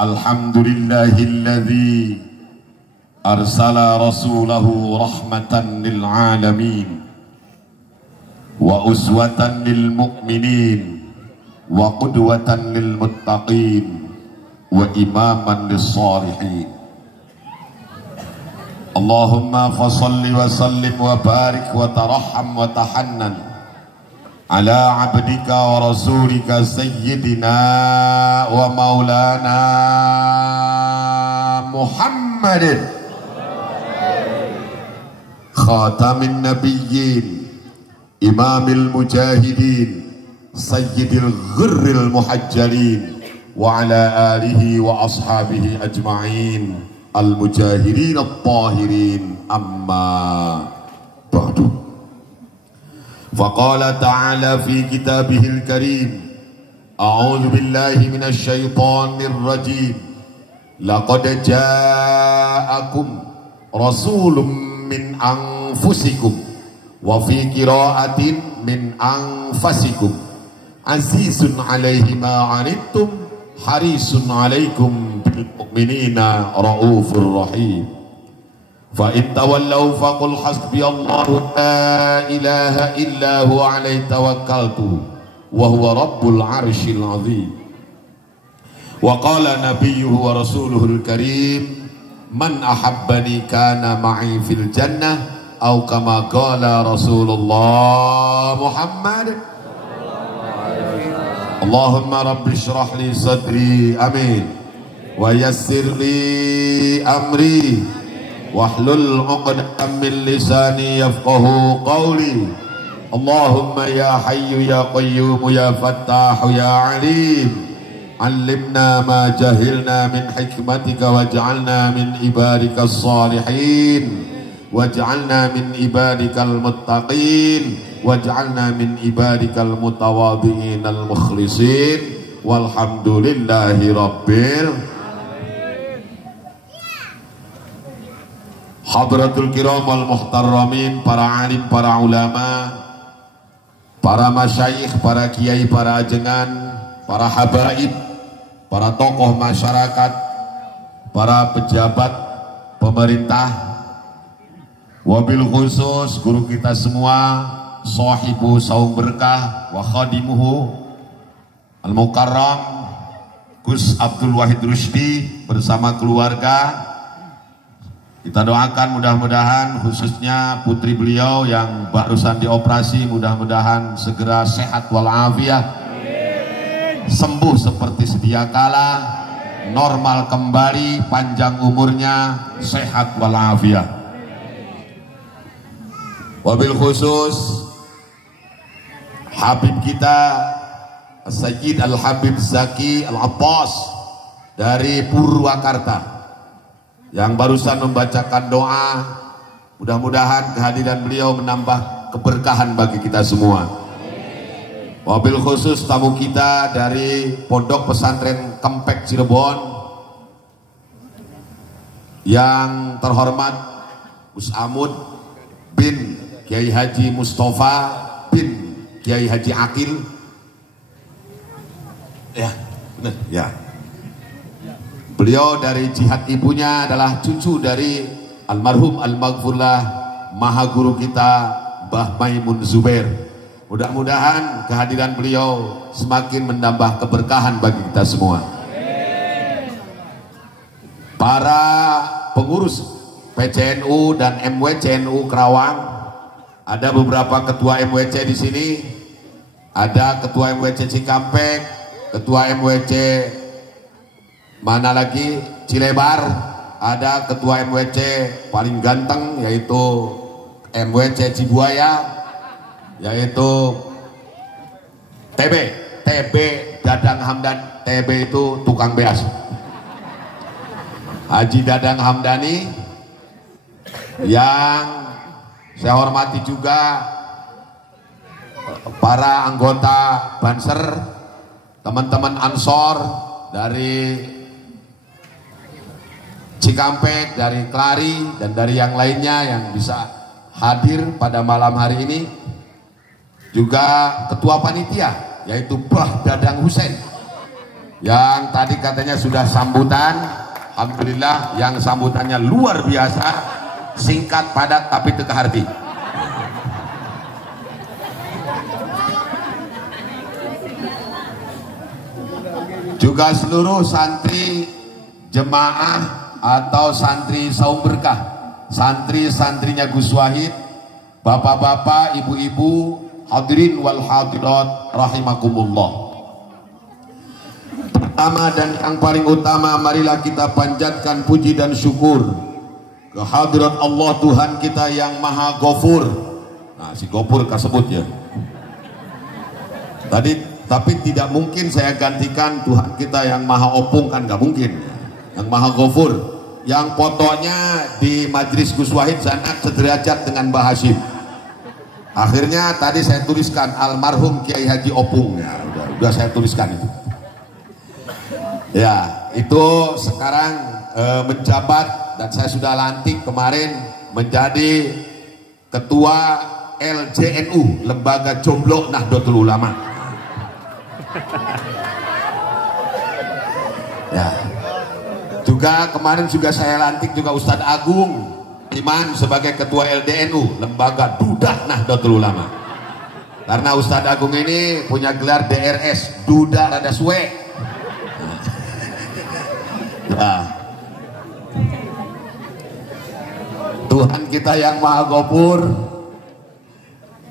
Alhamdulillahilladzi arsala rasulahu rahmatan lil alamin wa uswatan lil mu'minin wa qudwatan lil muttaqin wa imaman lis salihin. Allahumma fasalli wa sallim wa barik wa tarahham wa tahannan ala abdika wa rasulika sayyidina wa maulana Muhammadin khatamin nabiyyin imamil mujahidin sayyidil ghurril muhajjalin wa ala alihi wa ashabihi ajma'in al-mujahirin at-tahirin amma ba'du. Faqala ta'ala fi kitabihil karim a'udzu billahi minasy syaithanir rajim laqad ja'akum rasulun min anfusikum wa fi qira'atin min anfasikum azizun 'alaihi ma 'anittum harisun 'alaikum bil mu'minina raufur rahim. Fa in tawallaw faqul hasbiyallahu la ilaha illa huwa 'alaihi tawakkaltu wa huwa rabbul 'arsyil 'azim. Wa qala nabiyyuhu wa rasuluhul karim man ahabbani kana ma'i fil jannah aw kama qala Rasulullah Muhammad. Allahumma rabbi shrah li sadri amin wa yassir li amri wahlul 'uqdatam min lisani yafqahu qawli. Allahumma ya hayyu ya qayyum ya fattahu ya alim allimna ma jahilna min hikmatika waj'alna min ibadika salihin waj'alna min ibadikal muttaqin waj'alna min ibadikal mutawadhi'in al mukhlisin walhamdulillahi rabbil. Hadratul kiram wal muhtarramin, para alim, para ulama, para masyayikh, para kiai, para ajengan, para habaib, para tokoh masyarakat, para pejabat pemerintah, wabil khusus guru kita semua, sahibu saum berkah wa khadimuhu al-mukarram Gus Abdul Wahid Rusdi bersama keluarga. Kita doakan mudah-mudahan khususnya putri beliau yang barusan dioperasi mudah-mudahan segera sehat walafiat, sembuh seperti sedia kala, normal kembali, panjang umurnya, sehat walafiat. Wabil khusus Habib kita Sayyid Al-Habib Zaki Al-Abbas dari Purwakarta yang barusan membacakan doa, mudah-mudahan kehadiran beliau menambah keberkahan bagi kita semua. Wabil khusus tamu kita dari Pondok Pesantren Kempek Cirebon yang terhormat Gus Amud bin Kiai Haji Mustafa bin Kiai Haji Akil. Ya, benar ya. Beliau dari jihad ibunya adalah cucu dari almarhum al-maghfurlah maha guru kita Mbah Maimun Zubair. Mudah-mudahan kehadiran beliau semakin menambah keberkahan bagi kita semua. Para pengurus PCNU dan MWCNU Kerawang, ada beberapa ketua MWC di sini, ada ketua MWC Cikampek, ketua MWC mana lagi Cilebar, ada ketua MWC paling ganteng yaitu MWC Cibuaya, yaitu TB Dadang Hamdan. TB itu tukang beas, Haji Dadang Hamdani. Yang saya hormati juga para anggota Banser, teman-teman Ansor dari Cikampek, dari Klari, dan dari yang lainnya yang bisa hadir pada malam hari ini. Juga ketua panitia yaitu Bah Dadang Husain Yang tadi katanya sudah sambutan, alhamdulillah yang sambutannya luar biasa, singkat, padat, tapi teka hati. Juga seluruh santri jemaah atau santri saum berkah, santri-santrinya Gus Wahid, bapak-bapak, ibu-ibu, hadirin wal hadirat rahimakumullah. Pertama dan yang paling utama, marilah kita panjatkan puji dan syukur kehadirat Allah Tuhan kita yang Maha Ghafur. Nah, si Ghafur tersebut ya. Tapi tidak mungkin saya gantikan Tuhan kita yang Maha Opung, kan nggak mungkin. Yang Maha Ghafur, yang fotonya di Majelis Gus Wahid sangat sederajat dengan Mbah Hashim. Akhirnya tadi saya tuliskan almarhum Kiai Haji Opung, ya udah saya tuliskan itu. Ya, itu sekarang menjabat dan saya sudah lantik kemarin menjadi ketua LJNU, Lembaga Jomblo Nahdlatul Ulama. Ya. Juga kemarin juga saya lantik juga Ustadz Agung Iman sebagai ketua LDNU, Lembaga Dudah Nahdlatul Ulama. Karena Ustadz Agung ini punya gelar DRS, Duda Rada Suwe. Nah, Tuhan kita yang Maha Ghafur,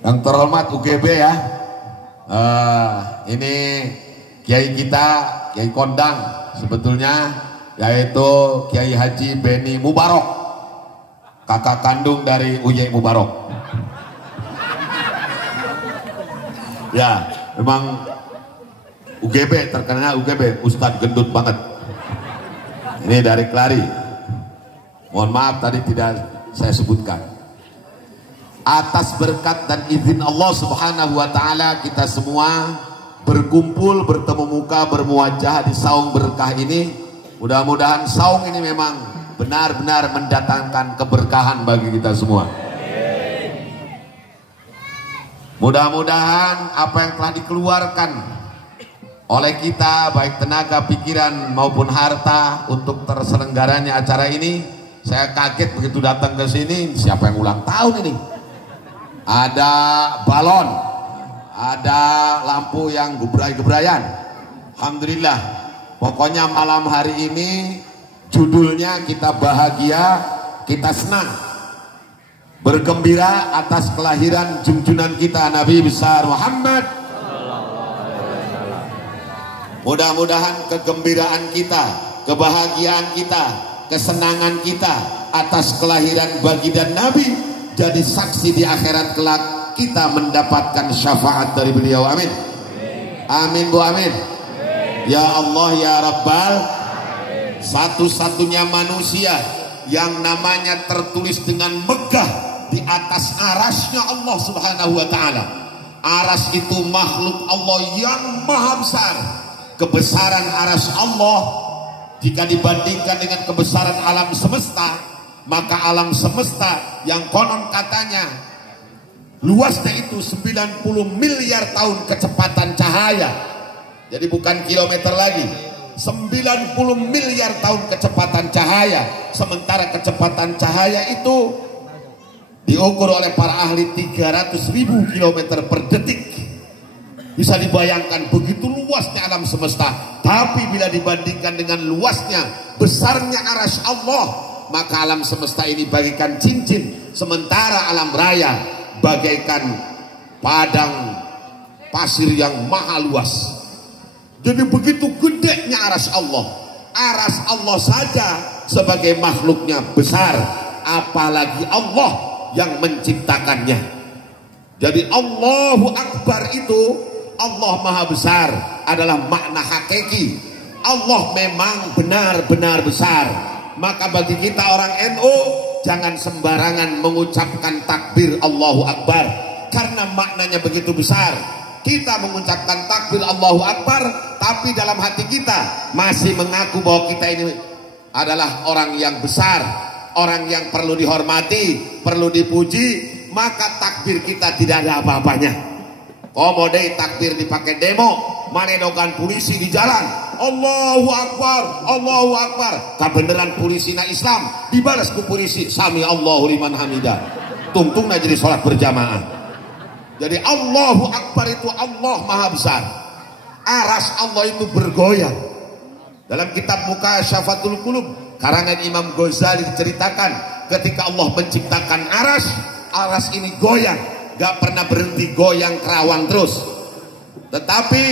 yang terhormat UGB ya, ini Kiai kita, Kiai Kondang sebetulnya, yaitu Kiai Haji Beni Mubarok, kakak kandung dari Uye Mubarok. Ya, memang UGB terkenal, UGB Ustadz gendut banget. Ini dari Klari. Mohon maaf tadi tidak saya sebutkan. Atas berkat dan izin Allah Subhanahu wa taala, kita semua berkumpul, bertemu muka, bermuajah di saung berkah ini. Mudah-mudahan saung ini memang benar-benar mendatangkan keberkahan bagi kita semua. Mudah-mudahan apa yang telah dikeluarkan oleh kita, baik tenaga, pikiran maupun harta untuk terselenggaranya acara ini. Saya kaget begitu datang ke sini, siapa yang ulang tahun ini? Ada balon, ada lampu yang gebray-gebrayan. Alhamdulillah. Pokoknya malam hari ini judulnya kita bahagia, kita senang, bergembira atas kelahiran junjungan kita Nabi besar Muhammad. Mudah-mudahan kegembiraan kita, kebahagiaan kita, kesenangan kita atas kelahiran baginda Nabi jadi saksi di akhirat kelak kita mendapatkan syafaat dari beliau. Amin. Amin Bu, amin. Ya Allah ya Rabbal, satu-satunya manusia yang namanya tertulis dengan megah di atas arasnya Allah Subhanahu wa taala. Aras itu makhluk Allah yang maha besar. Kebesaran aras Allah jika dibandingkan dengan kebesaran alam semesta, maka alam semesta yang konon katanya luasnya itu 90 miliar tahun kecepatan cahaya, jadi bukan kilometer lagi, 90 miliar tahun kecepatan cahaya. Sementara kecepatan cahaya itu diukur oleh para ahli 300.000 kilometer per detik. Bisa dibayangkan begitu luasnya alam semesta. Tapi bila dibandingkan dengan luasnya, besarnya arasy Allah, maka alam semesta ini bagaikan cincin, sementara alam raya bagaikan padang pasir yang maha luas. Jadi begitu gedenya arasy Allah. Arasy Allah saja sebagai makhluknya besar, apalagi Allah yang menciptakannya. Jadi Allahu Akbar itu, Allah Maha Besar adalah makna hakiki. Allah memang benar-benar besar. Maka bagi kita orang NU, jangan sembarangan mengucapkan takbir Allahu Akbar, karena maknanya begitu besar. Kita mengucapkan takbir Allahu Akbar, tapi dalam hati kita masih mengaku bahwa kita ini adalah orang yang besar, orang yang perlu dihormati, perlu dipuji. Maka takbir kita tidak ada apa-apanya. Komodai takbir dipakai demo, manedogan polisi di jalan, Allahu Akbar, Allahu Akbar. Kabeneran pulisina Islam dibalas ku polisi sami Allahu liman hamidah. Tungtungna jadi sholat berjamaah. Jadi Allahu Akbar itu Allah maha besar. Aras Allah itu bergoyang. Dalam kitab Mukasyafatul Qulub karangan Imam Ghazali diceritakan ketika Allah menciptakan aras ini goyang, gak pernah berhenti goyang kerawang terus. Tetapi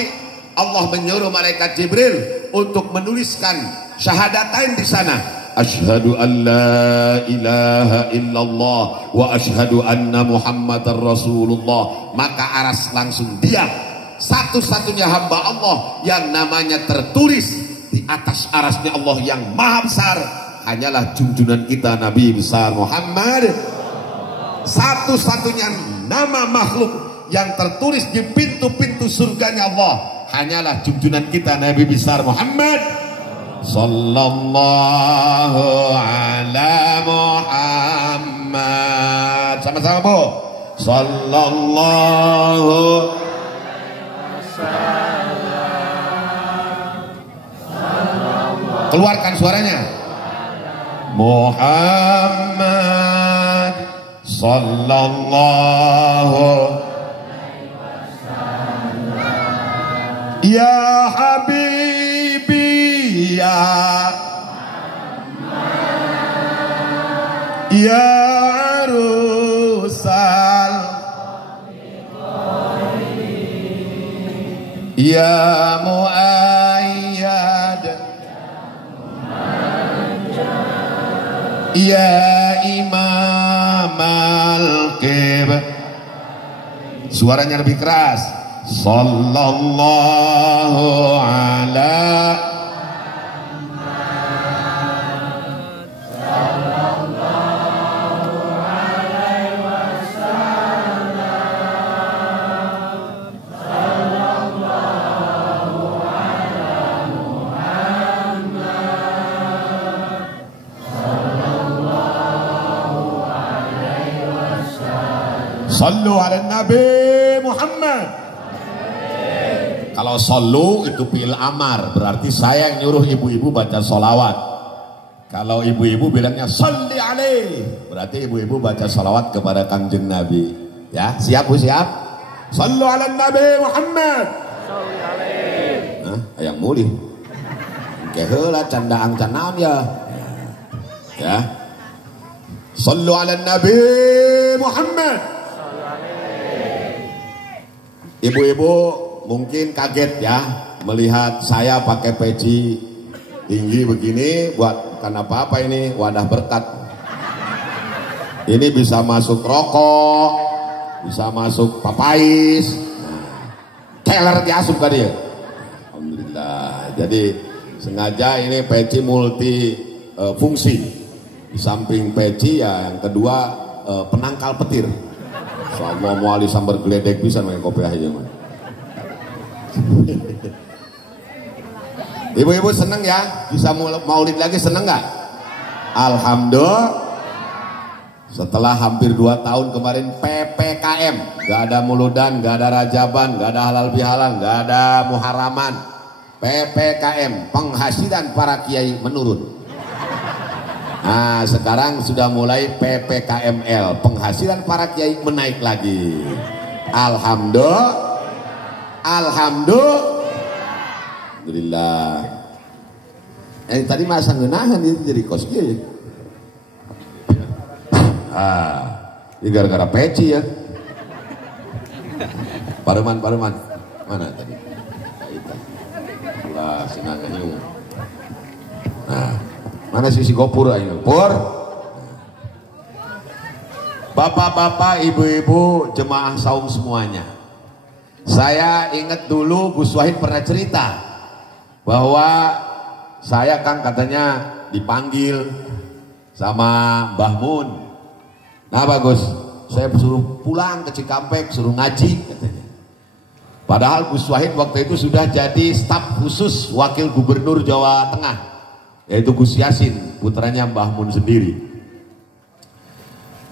Allah menyuruh malaikat Jibril untuk menuliskan syahadatain di sana. Asyhadu an la ilaha illallah wa asyhadu anna Muhammadar Rasulullah. Maka aras langsung diam. Satu-satunya hamba Allah yang namanya tertulis di atas arasnya Allah yang maha besar hanyalah junjungan kita Nabi besar Muhammad. Satu-satunya nama makhluk yang tertulis di pintu-pintu surganya Allah hanyalah junjungan kita Nabi besar Muhammad sallallahu ala Muhammad. Sama-sama Bu. Sallallahu keluarkan suaranya. Muhammad sallallahu ya habibi ya arusal ya muayyad ya imam al-qib. Suaranya lebih keras. Sallallahu ala Sallu ala Nabi Muhammad. Kalau sallu itu fi'il amar, berarti saya yang nyuruh ibu-ibu baca sholawat. Kalau ibu-ibu bilangnya salli alaih, berarti ibu-ibu baca sholawat kepada Kangjeng Nabi. Ya, siap Bu, siap? Sallu ala Nabi Muhammad. Salli alaih. Nah, yang mulih. Keheula candaang canaan ya. Ya. Sallu ala Nabi Muhammad. Ibu-ibu mungkin kaget ya melihat saya pakai peci tinggi begini. Buat bukan apa-apa, ini wadah berkat. Ini bisa masuk rokok, bisa masuk papais, teler diasup kan dia. Alhamdulillah. Jadi sengaja ini peci multi fungsi. Di samping peci ya yang kedua penangkal petir. Sama muali sambar geledek bisa main kopi aja man. Ibu-ibu seneng ya bisa maulid lagi, seneng nggak? Alhamdulillah. Setelah hampir 2 tahun kemarin PPKM, nggak ada muludan, nggak ada rajaban, nggak ada halal bihalal, nggak ada muharaman. PPKM, penghasilan para kiai menurun. Nah sekarang sudah mulai PPKML, penghasilan para kiai menaik lagi. Alhamdulillah. Tadi masa ngenahan itu jadi kos kiai. Ini gara-gara peci ya. Pareman mana tadi? Lah sinangnya. Nah. Mana sisi Gopur ayo? Pur. Bapak-bapak, ibu-ibu, jemaah saum semuanya. Saya ingat dulu Gus Wahid pernah cerita bahwa saya kan katanya dipanggil sama Mbah Mun. Nah bagus, saya suruh pulang ke Cikampek, suruh ngaji katanya. Padahal Gus Wahid waktu itu sudah jadi staf khusus wakil gubernur Jawa Tengah, yaitu Gus Yasin, putranya Mbah Mun sendiri.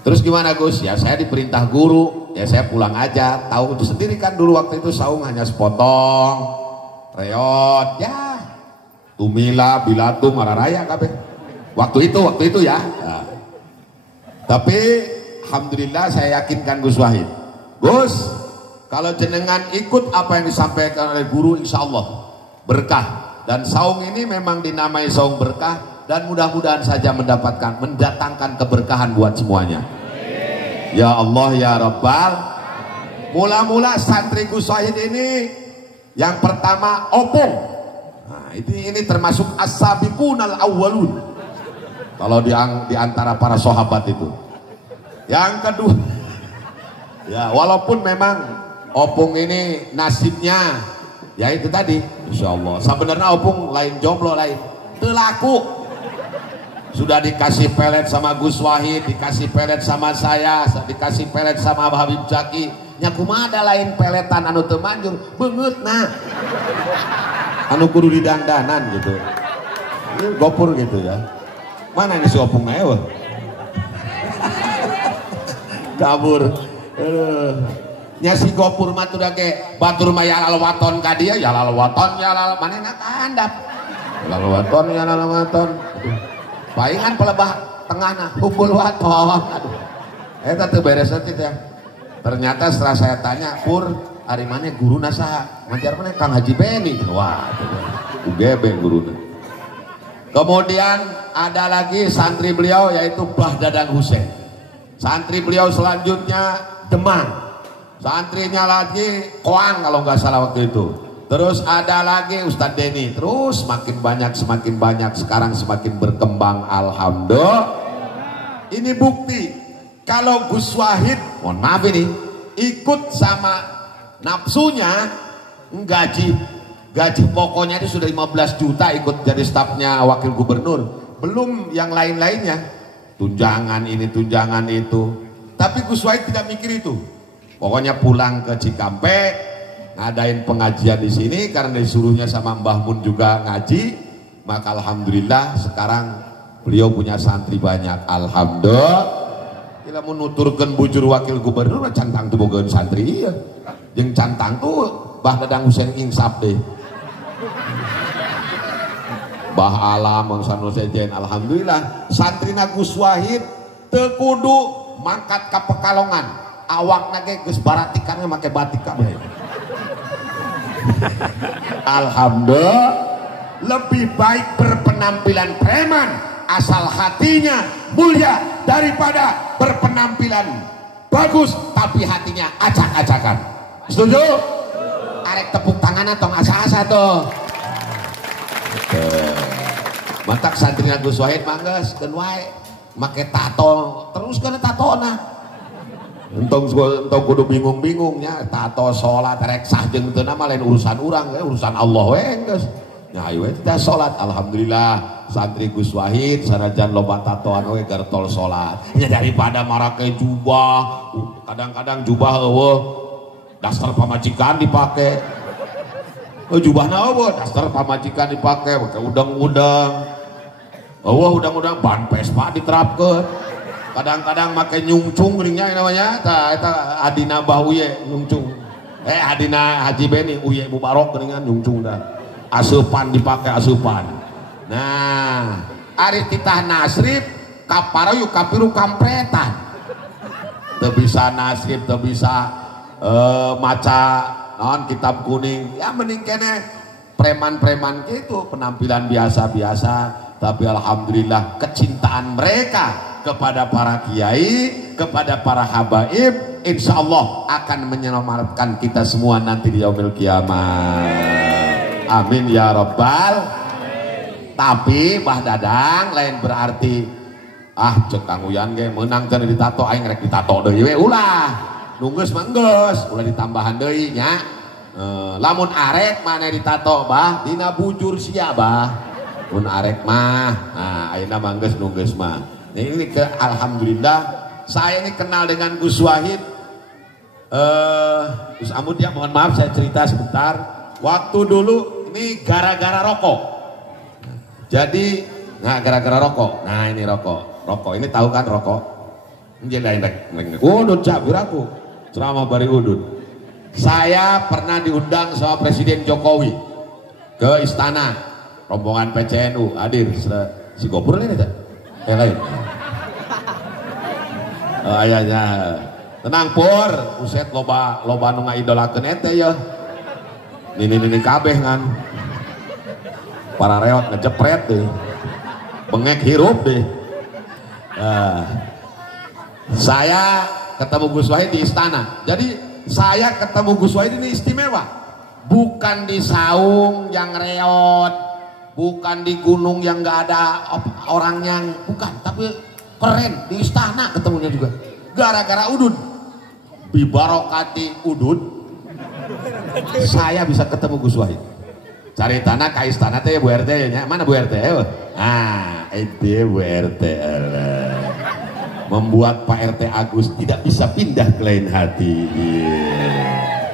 Terus gimana Gus? Ya saya diperintah guru, ya saya pulang aja. Tahu itu sendiri kan dulu waktu itu saung hanya sepotong, reot, ya Tumila bilatu mararaya kabeh. Waktu itu ya. Nah. Tapi alhamdulillah saya yakinkan Gus Wahid. Gus, kalau jenengan ikut apa yang disampaikan oleh guru, insya Allah berkah. Dan saung ini memang dinamai saung berkah, dan mudah-mudahan saja mendatangkan keberkahan buat semuanya. Ya Allah ya Rabbal. Mula-mula santri Gus Wahid ini yang pertama opung. Nah, ini termasuk as-sabiqunal awwalun. Kalau di antara para sahabat itu. Yang kedua, ya walaupun memang opung ini nasibnya ya itu tadi, insya Allah. Sebenarnya opung lain jomblo lain, telaku. Sudah dikasih pelet sama Gus Wahid, dikasih pelet sama saya, dikasih pelet sama Habib Zaki. Nya kumaha ada lain peletan anu teu manjur, beungeut nah. Anu kudu didangdanan gitu. Ini gopur gitu ya. Mana ini si opung eueuh? Kabur. Nya si gopur mah teu dage batur mah ya lalwaton ka dieu, ya lalwaton ya lal manehna kahandap. Lalwaton ya lalwaton. Palingan pelebah tengahna hubbul waton. Aduh. Eta teu beres teh ya. Ternyata setelah saya tanya, Pur, hari mana guruna saha? Ngajar mana Kang Haji Beni? Wah, UGB guruna. Kemudian ada lagi santri beliau yaitu Bah Dadang Husein. Santri beliau selanjutnya Demang. Santrinya lagi Koang kalau nggak salah waktu itu. Terus ada lagi Ustadz Deni. Terus semakin banyak, sekarang semakin berkembang. Alhamdulillah. Ini bukti. Kalau Gus Wahid, mohon maaf ini, ikut sama nafsunya, gaji pokoknya itu sudah 15 juta ikut jadi stafnya wakil gubernur. Belum yang lain-lainnya, tunjangan ini, tunjangan itu. Tapi Gus Wahid tidak mikir itu. Pokoknya pulang ke Cikampek, ngadain pengajian di sini karena disuruhnya sama Mbah Mun juga ngaji. Maka alhamdulillah sekarang beliau punya santri banyak. Alhamdulillah. Bila menuturkan bujur wakil gubernur cantang tuh bogaun santri iya. Yang cantang tuh Bah Dadang Husein insap deh. Bah Alam Bang Sanu Sejen. Alhamdulillah santrina Gus Wahid teu kudu mangkat ka Pekalongan. Awakna ge geus baratikannya make batik kabeh. Alhamdulillah lebih baik berpenampilan preman asal hatinya mulia daripada berpenampilan bagus tapi hatinya acak-acakan. Setuju? Arek tepuk tangan atau asa-asa tuh. Mantak santrina Gus Wahid manggas keun wae make tato terus kana tatona. Entong kudu bingung-bingungnya tato salat rek sah jeung teu mah lain urusan urang, urusan Allah we geus. Nya ayo kita salat alhamdulillah. Santri Gus Wahid sanajan loba tatoan we gartol salat. Nya daripada marake jubah, kadang-kadang jubah eueuh daster pamajikan dipake. Jubahna eueuh daster pamajikan dipake, pake udang-udang. Eueuh udang-udang ban Vespa diterapkeun. Kadang-kadang make nyungcung geuning namanya eta adina Mbah Uye nyungcung. Adina Haji Beni Uye Mubarok geuningan nyungcung dah. Asupan dipake asupan. Nah, ari titah nasrib kaparayu kapiru kampretan. Teu bisa nasrib, teu bisa maca naon kitab kuning. Ya mending kene preman-preman gitu, penampilan biasa-biasa, tapi alhamdulillah kecintaan mereka kepada para kiai, kepada para habaib, insya Allah akan menyelamatkan kita semua nanti di yaumil kiamat. Amin ya rabbal. Tapi Mbah Dadang lain berarti cek Kang Uyan ge meunang teh ditato aing rek ditato deui we ulah. Nu geus mah geus, ulah ditambahan deui nya. Lamun arek maneh ditato Bah dina bujur sia Bah. Mun arek mah ayeuna mah geus nu geus mah. Ini ke alhamdulillah saya ini kenal dengan Gus Wahid. Gus Amud ya mohon maaf saya cerita sebentar. Waktu dulu ini gara-gara rokok. Jadi, gara-gara rokok. Nah ini rokok. Ini tahu kan rokok? Ini lain udut cabir aku. Ceramah bari udut. Saya pernah diundang sama Presiden Jokowi ke istana. rombongan PCNU hadir. Si Gopur ini tak? Lain. Ayahnya tenang Pur, uset loba nu ngaidolakeun eta ya. Nini kabeh ngan. Para reot ngejepret deh. Bengek hirup deh. Saya ketemu Gus Wahid di istana. Jadi saya ketemu Gus Wahid ini istimewa. Bukan di saung yang reot, bukan di gunung yang nggak ada orangnya, bukan. Tapi keren di istana ketemunya juga. Gara-gara udud, bibarokati udud, saya bisa ketemu Gus Wahid. Cari tanah ke istana teh Bu RT nya. Mana Bu RT? Itu Bu RT. Membuat Pak RT Agus tidak bisa pindah ke lain hati.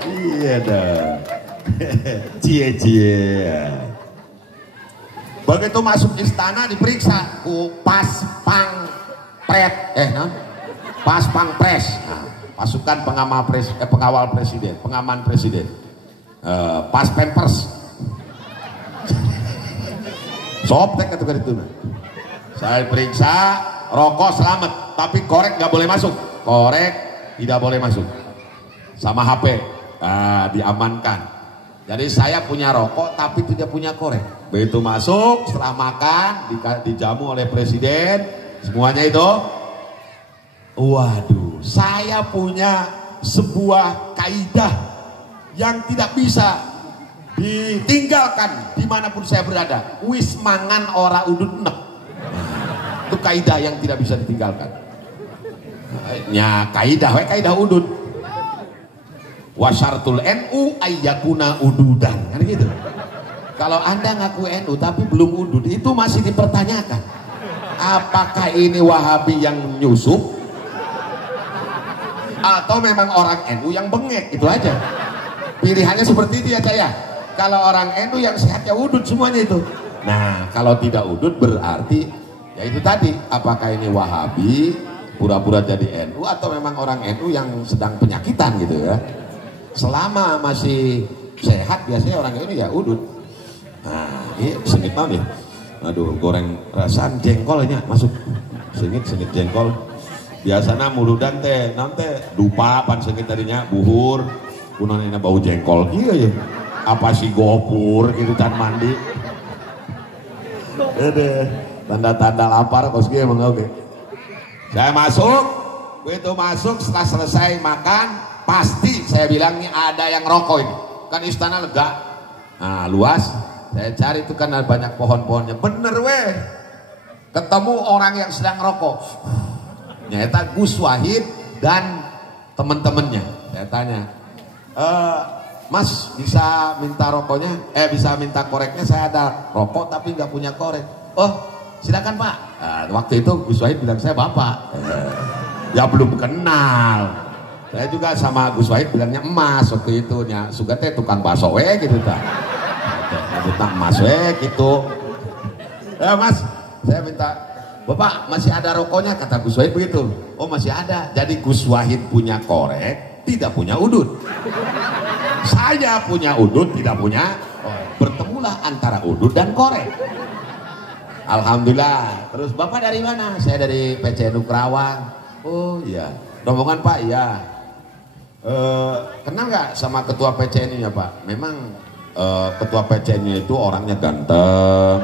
Iya dah. Cie. Begitu masuk istana diperiksa ku pas pampres. Nah, pasukan pengawal presiden, pengaman presiden. Pas pampers. Soptek atau gitu. Saya periksa, rokok selamat, tapi korek nggak boleh masuk. Korek tidak boleh masuk. Sama HP diamankan. Jadi saya punya rokok tapi tidak punya korek. Begitu masuk, setelah makan dijamu oleh presiden, semuanya itu. Waduh, saya punya sebuah kaidah yang tidak bisa ditinggalkan dimanapun saya berada. Wis mangan ora udut enek. Itu kaidah yang tidak bisa ditinggalkan. Kaidah udut. Wasyartul NU ayyakuna ududan. Kan gitu. Kalau Anda ngaku NU tapi belum udud, itu masih dipertanyakan. Apakah ini Wahabi yang nyusup atau memang orang NU yang bengek? Itu aja. Pilihannya seperti itu ya saya. Kalau orang NU yang sehat ya udud semuanya itu. Nah, kalau tidak udud berarti ya itu tadi, apakah ini Wahabi pura-pura jadi NU atau memang orang NU yang sedang penyakitan gitu ya. Selama masih sehat biasanya orang NU ya udud. Nah, ini sengit mau nih. Aduh, goreng rasaan jengkolnya masuk. Sengit jengkol. Biasanya muludan teh nanti dupa pan sengit tadinya buhur. Kunonnya bau jengkol. Iya ya. Apa sih Gopur gitu tan mandi. Tanda-tanda lapar kos kieu emang oke. Saya masuk, begitu masuk setelah selesai makan, pasti saya bilang nih ada yang rokok ini. Kan istana lega. Nah, luas. Saya cari itu kan ada banyak pohon-pohonnya. Bener weh. Ketemu orang yang sedang rokok. Nyata Gus Wahid dan temen-temennya. Saya tanya, Mas bisa minta rokoknya? Bisa minta koreknya? Saya ada rokok tapi nggak punya korek. Oh, silakan Pak. Nah, waktu itu Gus Wahid bilang saya bapak. Ya belum kenal. Saya juga sama Gus Wahid bilangnya emas waktu itu. Nya suga teh tukang bakso gitu ta. Tukang emas gitu. Mas, saya minta. Bapak masih ada rokoknya? Kata Gus Wahid begitu. Oh masih ada. Jadi Gus Wahid punya korek, tidak punya udut. Saya punya udut, tidak punya korek. Bertemulah antara udut dan korek. Alhamdulillah. Terus Bapak dari mana? Saya dari PCNU Kerawang. Oh iya. Rombongan Pak, iya. Kenal nggak sama ketua PCNU ya Pak? Memang ketua PCNU itu orangnya ganteng,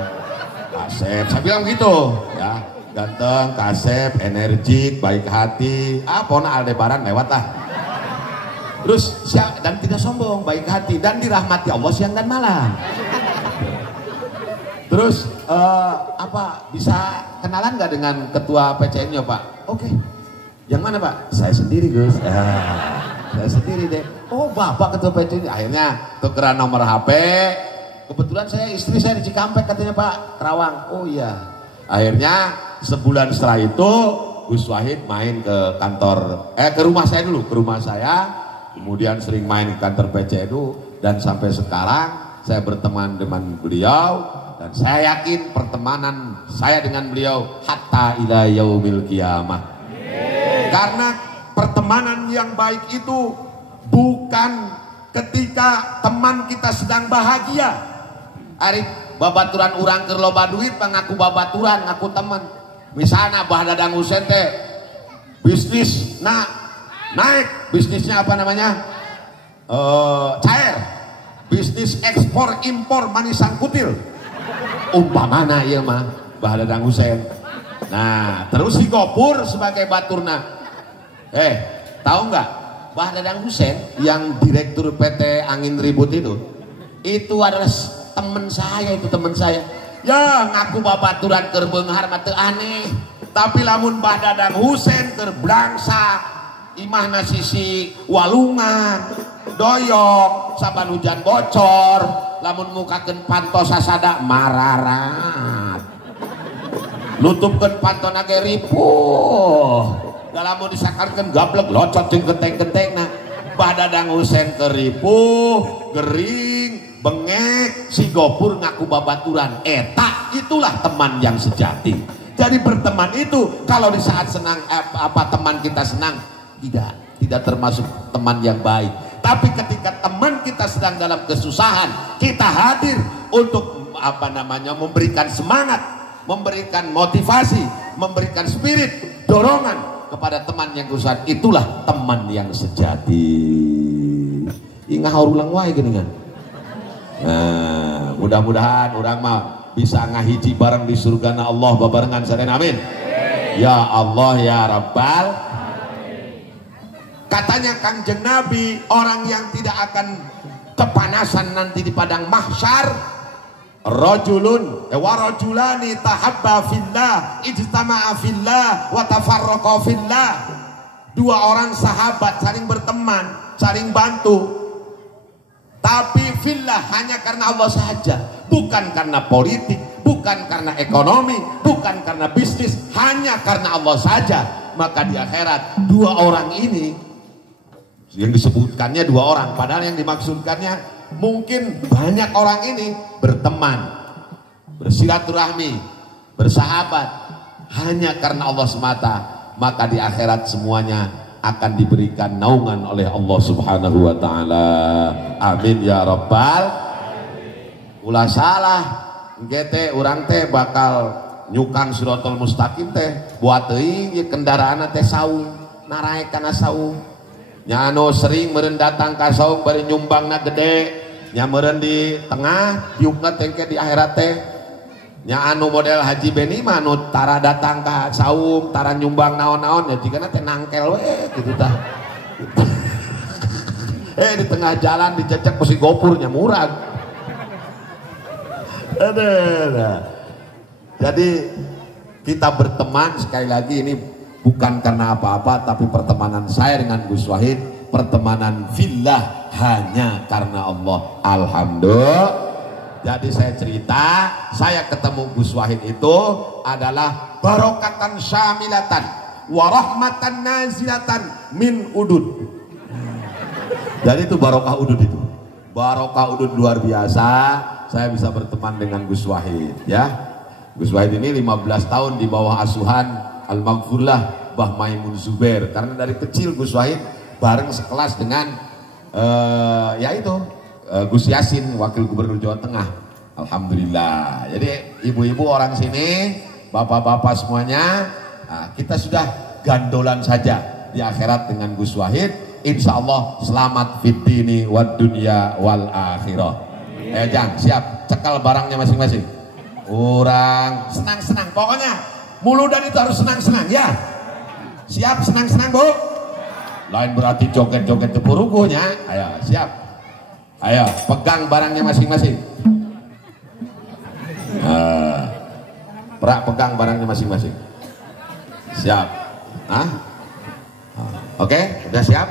kasep. Saya bilang gitu, ya. Ganteng, kasep, energik, baik hati. Pona Aldebaran lewat lah. Terus dan tidak sombong, baik hati dan dirahmati Allah siang dan malam. Terus bisa kenalan nggak dengan ketua PCN-nya Pak? Oke. Yang mana Pak? Saya sendiri Gus. Saya sendiri deh. Oh Bapak ketua PCN. Akhirnya tukeran nomor HP. Kebetulan istri saya di Cikampek katanya Pak, Kerawang. Oh iya. Akhirnya sebulan setelah itu Gus Wahid main ke kantor, ke rumah saya dulu, ke rumah saya. Kemudian sering main ke kantor PCNU dan sampai sekarang saya berteman dengan beliau dan saya yakin pertemanan saya dengan beliau hatta ila yaumil qiyamah. Karena pertemanan yang baik itu bukan ketika teman kita sedang bahagia. babaturan urang keur loba duit ngaku babaturan ngaku teman. Misalnya Bah Dadang Husein teh bisnis naik, bisnisnya apa namanya, cair, bisnis ekspor impor manisan kutil umpamana ieu mah Bah Dadang Husein. Nah terus si Gopur sebagai baturna, tahu nggak Bah Dadang Husein yang direktur PT Angin Ribut itu adalah teman saya, teman saya. Ya ngaku babaturan keur beunghar mah teu aneh, tapi lamun Bah Dadang Husein keur blangsa imahna sisi walungan doyok saban hujan bocor, lamun mukakeun panto sasada mararat, nutupkeun pantona ge ripuh, da lamun disakarkeun gablek locot jeung genteng-gentengna. Bah Dadang Husein keur ripuh gering bengek, si Gopur ngaku babaturan. Eta itulah teman yang sejati. Jadi berteman itu kalau di saat senang teman kita senang tidak termasuk teman yang baik. Tapi ketika teman kita sedang dalam kesusahan, kita hadir untuk memberikan semangat, memberikan motivasi, memberikan spirit, dorongan kepada teman yang kesusahan. Itulah teman yang sejati. Ingat ulang wae geuningan. Nah, mudah-mudahan orang mah bisa ngahiji bareng di surgana Allah babarengan sareng amin. Ya Allah ya Rabbal. Katanya Kangjeng Nabi, orang yang tidak akan kepanasan nanti di padang mahsyar, rajulun wa rajulani tahabba fillah ijtama'a fillah wa tafarraqa fillah. Dua orang sahabat saling berteman, saling bantu, tapi fillah hanya karena Allah saja, bukan karena politik, bukan karena ekonomi, bukan karena bisnis, hanya karena Allah saja. Maka di akhirat dua orang ini, yang disebutkannya dua orang, padahal yang dimaksudkannya mungkin banyak orang ini berteman, bersilaturahmi, bersahabat hanya karena Allah semata. Maka di akhirat semuanya akan diberikan naungan oleh Allah Subhanahu wa taala. Amin ya rabbal. Ulah salah engke urang teh bakal nyukang Siratal Mustaqim teh buat teuing kendaraan teh saung naraek kana saung. Nya anu sering meureun datang ka saung bari nyumbangna gede, nya meureun di tengah diukna teh di akhirat teh. Nya anu model Haji Beni mah anu tara datang ka saung, tara nyumbang naon-naon ya jigana teh nangkel we gitu tah. Di tengah jalan dicecek ku si Gopurnya murag. Jadi kita berteman sekali lagi ini bukan karena apa-apa, tapi pertemanan saya dengan Gus Wahid pertemanan fillah hanya karena Allah. Alhamdulillah. Jadi saya cerita, saya ketemu Gus Wahid itu adalah barokatan syamilatan warahmatan nazilatan min udud. Jadi itu barokah udud itu. Barokah udud luar biasa. Saya bisa berteman dengan Gus Wahid ya. Gus Wahid ini 15 tahun di bawah asuhan Al-Maghfurlah Mbah Maimun Zubair. Karena dari kecil Gus Wahid bareng sekelas dengan Gus Yasin, Wakil Gubernur Jawa Tengah. Alhamdulillah. Jadi ibu-ibu orang sini, bapak-bapak semuanya, kita sudah gandolan saja di akhirat dengan Gus Wahid. Insya Allah selamat fid dini wad dunya wal akhirah. Jang, siap cekal barangnya masing-masing. Orang senang-senang, pokoknya muludan itu harus senang-senang ya. Siap senang-senang bu? Lain berarti joget-joget tepurugunya. Ayo siap. Ayo pegang barangnya masing-masing. Pegang barangnya masing-masing. Siap? Oke, udah siap?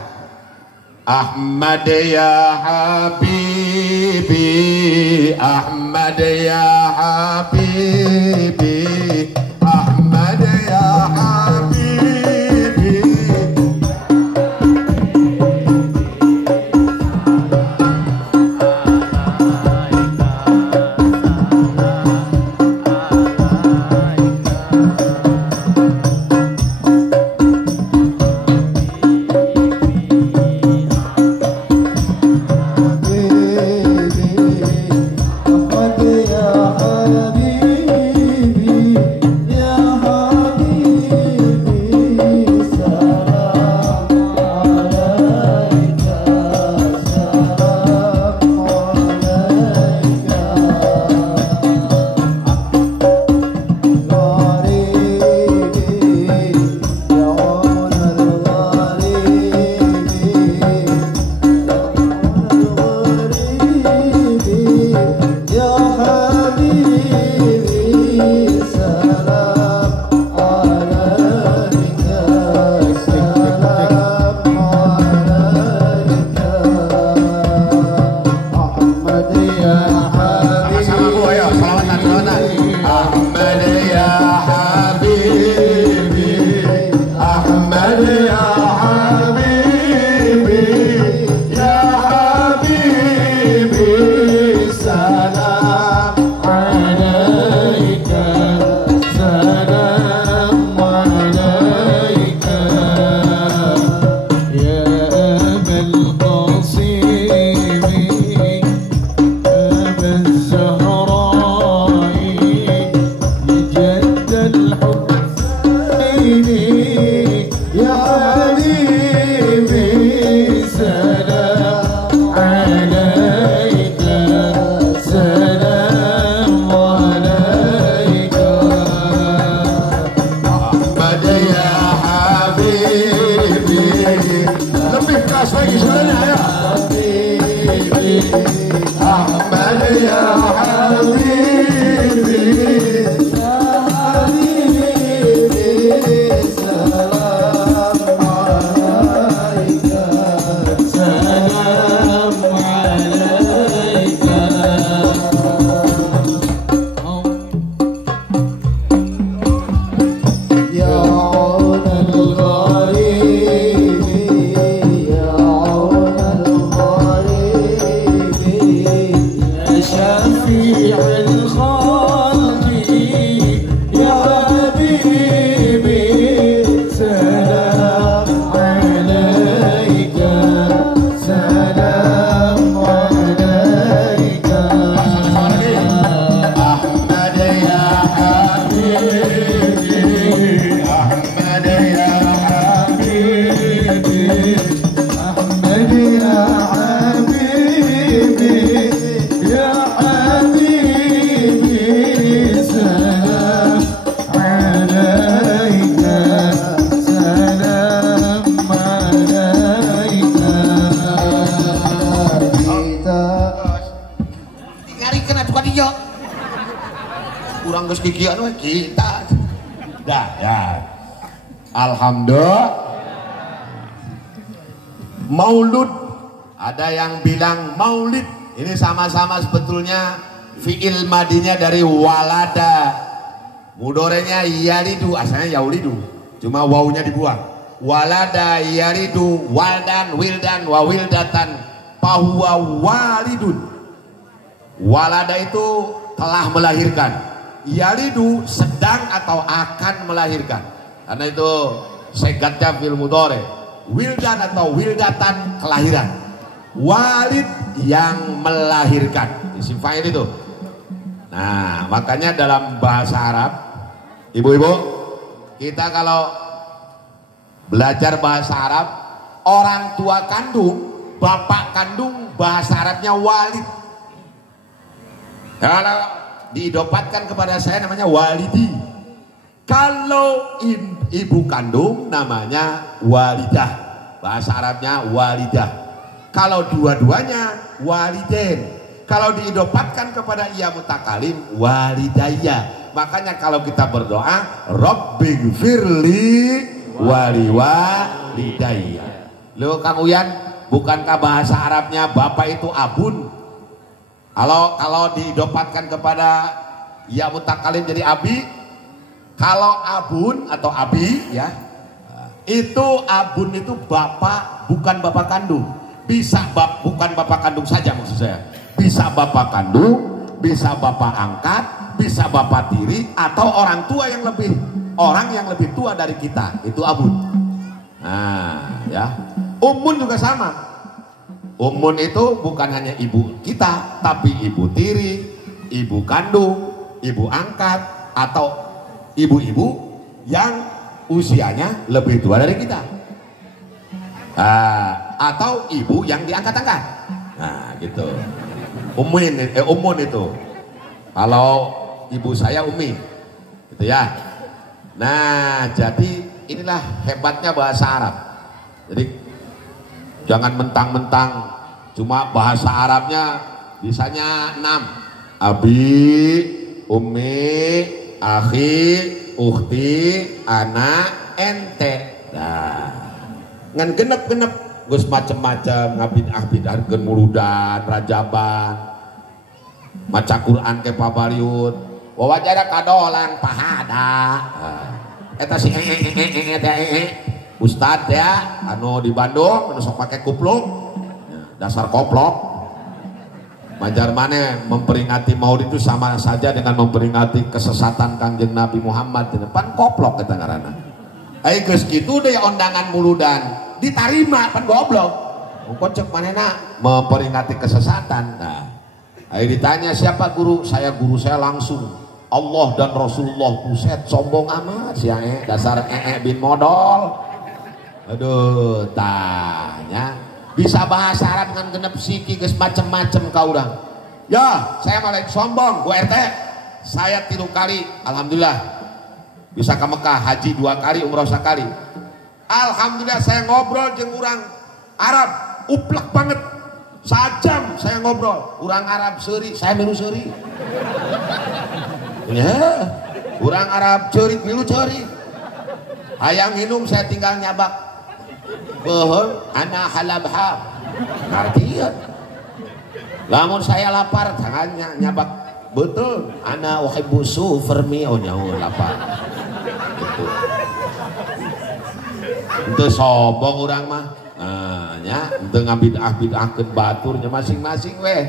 Ahmad ya Habibi, Ahmad ya Habibi, Ahmad ya Habibi. Ya Ahmad ya Habibi, ya Habibi, salam alaika, salam alaika. Ya kurang geus gigian we kita. Dah ya. Alhamdulillah. Maulud, ada yang bilang maulid, ini sama-sama sebetulnya fi'il madinya dari walada, mudorenya yalidu, asalnya yaulidu, cuma wawunya dibuang. Walada yalidu waldan wildan wa wildatan fahuwa walidun. Walada itu telah melahirkan, yalidu sedang atau akan melahirkan, karena itu segatnya fil mudhari. Wildan atau wildatan kelahiran, walid yang melahirkan, isim fa'il itu. Nah makanya dalam bahasa Arab, ibu-ibu, kita kalau belajar bahasa Arab, orang tua kandung, bapak kandung, bahasa Arabnya walid. Kalau diidopatkan kepada saya namanya walidi. Kalau ibu kandung namanya walidah, bahasa Arabnya walidah. Kalau dua-duanya waliden. Kalau diidopatkan kepada ia mutakalim walidayya. Makanya kalau kita berdoa, Rabbighfirli wali walidayya. Loh Kang Uyan, bukankah bahasa Arabnya bapak itu abun? Kalau diidopatkan kepada ia mutakalim jadi abi. Kalau abun atau abi ya, itu abun itu bapak, bukan bapak kandung. Bisa bukan bapak kandung saja maksud saya. Bisa bapak kandung, bisa bapak angkat, bisa bapak tiri, atau orang yang lebih tua dari kita, itu abun. Nah ya, umun juga sama. Umun itu bukan hanya ibu kita, tapi ibu tiri, ibu kandung, ibu angkat, atau ibu-ibu yang usianya lebih tua dari kita, atau ibu yang diangkat-angkat. Nah gitu. Umun itu kalau ibu saya umi gitu ya. Nah jadi inilah hebatnya bahasa Arab. Jadi jangan mentang-mentang cuma bahasa Arabnya bisanya 6, abi, umi, akhi, ukhti, anak, ente. Nah, ngan genep-genep gus macem-macem ngabid-abid hargen muludan, rajaban, maca Quran ke pabariut, wawajara kadolang pahada. Eta si Ustad ya, anu di Bandung, anu sok pakai kupluk, dasar koplok. Majar mana memperingati Maulid itu sama saja dengan memperingati kesesatan Kangjeng Nabi Muhammad. Pan koplok kata ngaranna. Ai geus kitu deui undangan muludan ditarima pan goblok. Kocek manehna memperingati kesesatan. Nah, ai ditanya siapa guru? Guru saya langsung Allah dan Rasulullah. Buset sombong amat si dasar bin modal. Aduh, tanya bisa bahasa Arab dengan genep siki geus macem-macem ka urang. Ya, saya malah sombong, Bu RT. Saya 3 kali, alhamdulillah. Bisa ke Mekah, haji 2 kali, umroh 1 kali. Alhamdulillah saya ngobrol jeung urang Arab, uplek banget. Sajam saya ngobrol, orang Arab seri, saya milu seri. Ya, orang Arab ceri, milu ceri. Hayang minum saya tinggal nyabak. Bohong, ana halabha. Ngerti ya? Lamun saya lapar, jangan nyabak. Betul, ana uhibbu sufermi, oh nyawa lapar. Gitu. Itu sombong orang mah. Nah, ya, itu ngabid-abidahkeun baturnya masing-masing weh.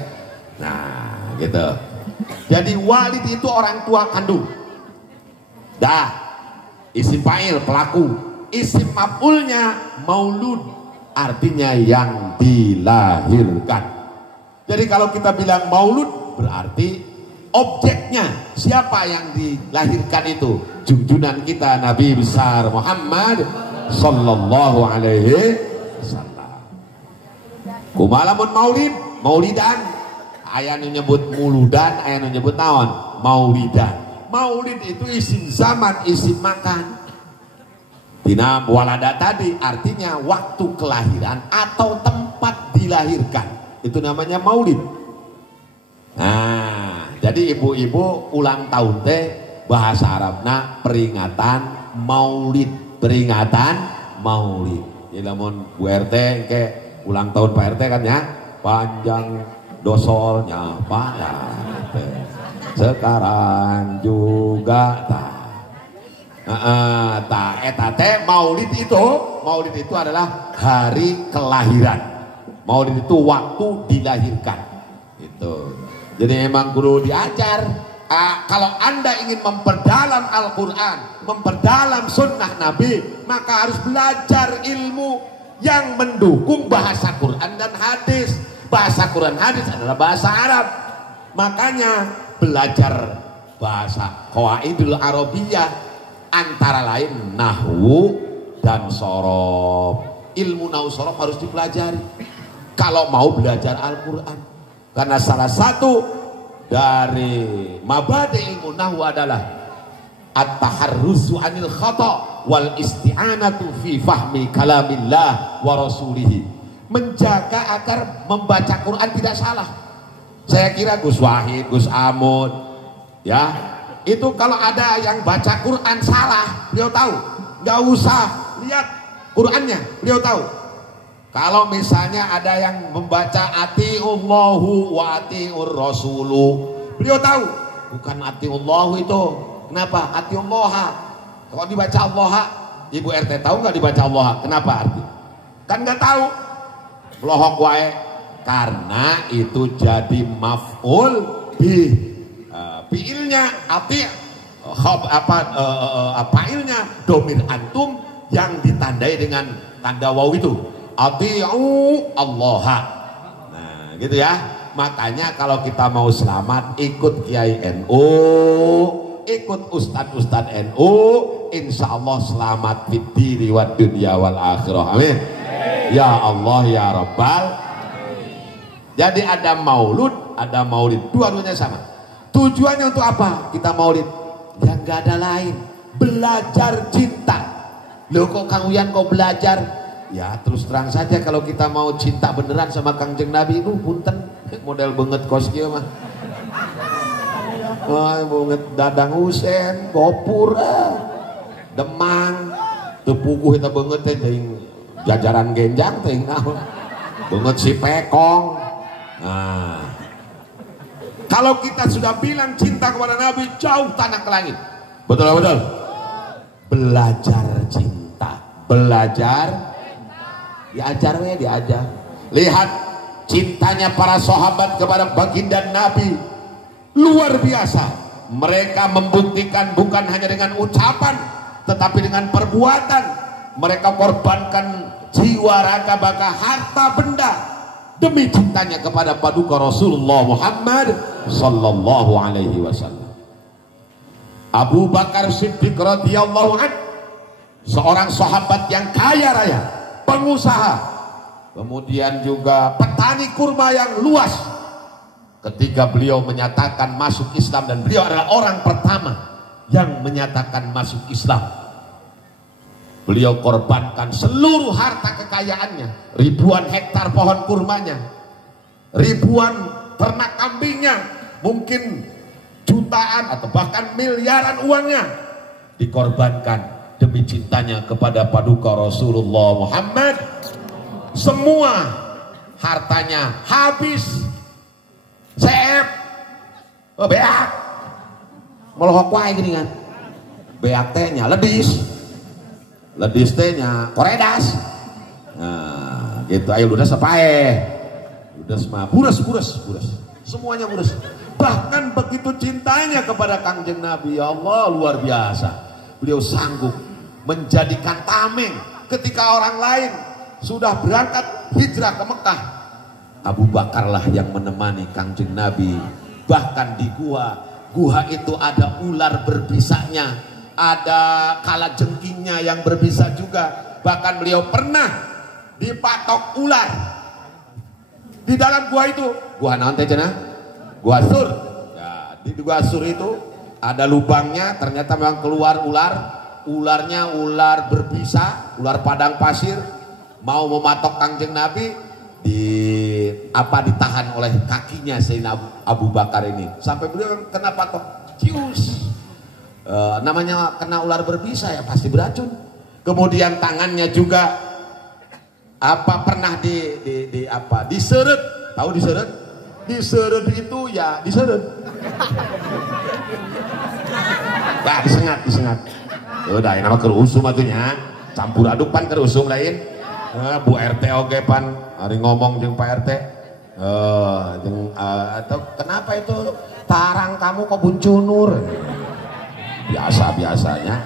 Nah, gitu. Jadi walid itu orang tua kandung. Dah, isim fa'il pelaku, isim maf'ulnya maulud, artinya yang dilahirkan. Jadi kalau kita bilang maulud berarti objeknya siapa yang dilahirkan itu? Junjungan kita Nabi besar Muhammad sallallahu alaihi wasallam. Kumalamun maulid, maulidan, aya nu nyebut muludan, aya nu nyebut naon? Maulidan. Maulid itu isim zaman, isim makan. Dina walada tadi artinya waktu kelahiran atau tempat dilahirkan. Itu namanya maulid. Nah, jadi ibu-ibu ulang tahun teh bahasa Arabna peringatan maulid, peringatan maulid. Jadi lamun Bu RT ke ulang tahun Pak RT kan ya, panjang dosolnya Pak ya. Sekarang juga eta teh maulid itu adalah hari kelahiran. Maulid itu waktu dilahirkan. Itu. Jadi emang guru diajar. Kalau Anda ingin memperdalam Al-Quran, memperdalam sunnah Nabi, maka harus belajar ilmu yang mendukung bahasa Quran dan hadis. Bahasa Quran hadis adalah bahasa Arab. Makanya belajar bahasa qawaidul arabiyah antara lain nahwu dan sorof. Ilmu nahwu sorof harus dipelajari kalau mau belajar Al-Quran, karena salah satu dari mabadi ilmu nahwu adalah at-taharruzu anil khata wal isti'anatu fi fahmi kalamillah wa rasulihi, menjaga agar membaca Quran tidak salah. Saya kira Gus Wahid, Gus Amud ya, itu kalau ada yang baca Quran salah, beliau tahu, nggak usah lihat Qurannya, beliau tahu. Kalau misalnya ada yang membaca atiullahu wa atiur rasulu, beliau tahu bukan atiullahu itu. Kenapa? Atiullaha. Kalau dibaca Allah, Ibu RT tahu nggak dibaca Allah? Kenapa arti? Kan nggak tahu. Melohok wae. Karena itu jadi maf'ul bih. Fiilnya ati fa'ilnya domir antum yang ditandai dengan tanda waw itu. Ati'u Allah. Nah, gitu ya. Makanya kalau kita mau selamat, ikut Kiai NU, ikut Ustadz NU, insya Allah selamat fid diri wad dunya wal akhirah. Amin. Ya Allah ya Rabbal. Jadi ada maulud, ada maulid, dua-duanya sama. Tujuannya untuk apa kita maulid? Ya nggak ada lain, belajar cinta. Loh kok Kang Uyan kok belajar? Ya terus terang saja, kalau kita mau cinta beneran sama Kangjeng Nabi itu punten model banget kos kieu mah. Wah, banget Dadang Husein, Gopur, Demang, tepuguh eta banget teh teuing jajaran genjang teuing naon. Banget si Pekong. Nah, kalau kita sudah bilang cinta kepada Nabi, jauh tanah ke langit. Betul betul. Belajar cinta, belajar, diajar we, diajar. Lihat cintanya para sahabat kepada baginda Nabi luar biasa. Mereka membuktikan bukan hanya dengan ucapan, tetapi dengan perbuatan. Mereka korbankan jiwa, raga, bahkan harta benda demi cintanya kepada paduka Rasulullah Muhammad sallallahu alaihi wasallam. Abu Bakar Siddiq radhiyallahu anhu, seorang sahabat yang kaya raya, pengusaha, kemudian juga petani kurma yang luas. Ketika beliau menyatakan masuk Islam, dan beliau adalah orang pertama yang menyatakan masuk Islam, beliau korbankan seluruh harta kekayaannya, ribuan hektar pohon kurmanya, ribuan ternak kambingnya, mungkin jutaan atau bahkan miliaran uangnya dikorbankan demi cintanya kepada paduka Rasulullah Muhammad. Semua hartanya habis, beak melohok wae gini kan, beak tehnya ledis tehnya koredas. Nah gitu ayo ludas apae, ludas mah buras semuanya buras. Bahkan begitu cintanya kepada Kangjeng Nabi, ya Allah luar biasa, beliau sanggup menjadikan tameng ketika orang lain sudah berangkat hijrah ke Mekah. Abu Bakarlah yang menemani Kangjeng Nabi. Bahkan di gua itu ada ular berbisanya, ada kalajengkingnya yang berbisa juga. Bahkan beliau pernah dipatok ular di dalam gua itu. Gua naon teh cenah? Gua sur. Ya, di gua sur itu ada lubangnya, ternyata memang keluar ular. Ularnya ular berbisa, ular padang pasir, mau mematok Kangjeng Nabi, ditahan oleh kakinya Sayyidina Abu Bakar ini, sampai beliau kena patok cius. Namanya kena ular berbisa ya pasti beracun. Kemudian tangannya juga pernah diseret, tahu diseret? Diseret itu ya diseret. Bah disengat. Udah nama kerusum atunya, campur aduk pan kerusum lain. Bu RT oge pan hari ngomong jeung Pak RT. Atau kenapa itu tarang kamu kok buncunur? Biasanya.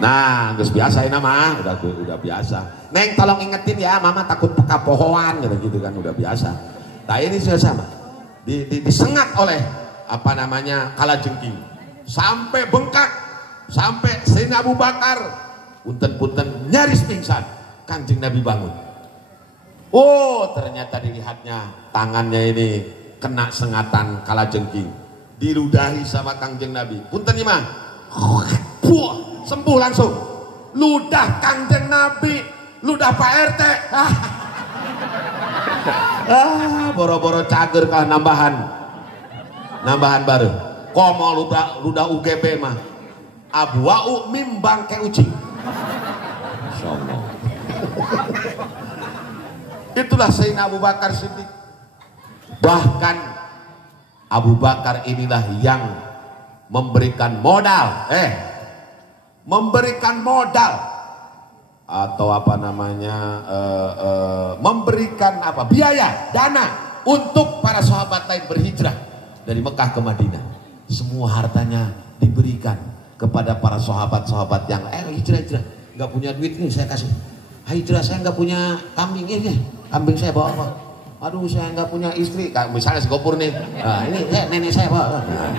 Nah, geus biasa ini mah, udah biasa. Neng tolong ingetin ya, mama takut peka pohoan gitu kan, udah biasa. Nah ini sudah sama. Disengat oleh kalajengking sampai bengkak. Sampai Sayyidina Abu Bakar punten nyaris pingsan. Kanjeng Nabi bangun. Oh ternyata dilihatnya tangannya ini kena sengatan kalajengking, diludahi sama Kanjeng Nabi. Punten imah, sembuh langsung. Ludah Kanjeng Nabi, ludah Pak RT. Boro-boro cager kah nambahan baru. Komo ludah UGB mah. Abuau mimbang ke uci. Insyaallah. Itulah Sayyidina Abu Bakar Siddiq. Bahkan Abu Bakar inilah yang memberikan modal atau memberikan biaya, dana untuk para sahabat lain berhijrah dari Mekah ke Madinah. Semua hartanya diberikan kepada para sahabat-sahabat yang hijrah, nggak punya duit nih saya kasih. Hijrah saya nggak punya kambing ini, kambing saya bawa. Aduh saya nggak punya istri, misalnya si Gopur nih, nah, ini nenek saya bawa. Nah.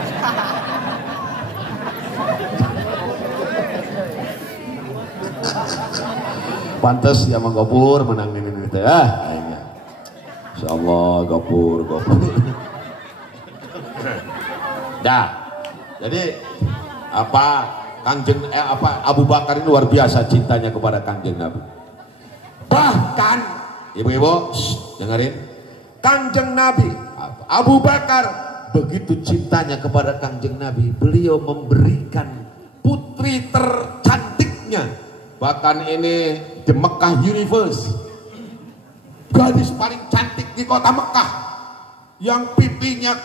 Pantes ya Mang Gopur menang ini teh. Insyaallah Gopur. Dah. Jadi Abu Bakar ini luar biasa cintanya kepada Kanjeng Nabi. Bahkan ibu-ibu dengerin, Kanjeng Nabi Abu Bakar begitu cintanya kepada Kanjeng Nabi, beliau memberikan putri tercantiknya. Bahkan ini di Mekah Universe, gadis paling cantik di kota Mekah, yang pipinya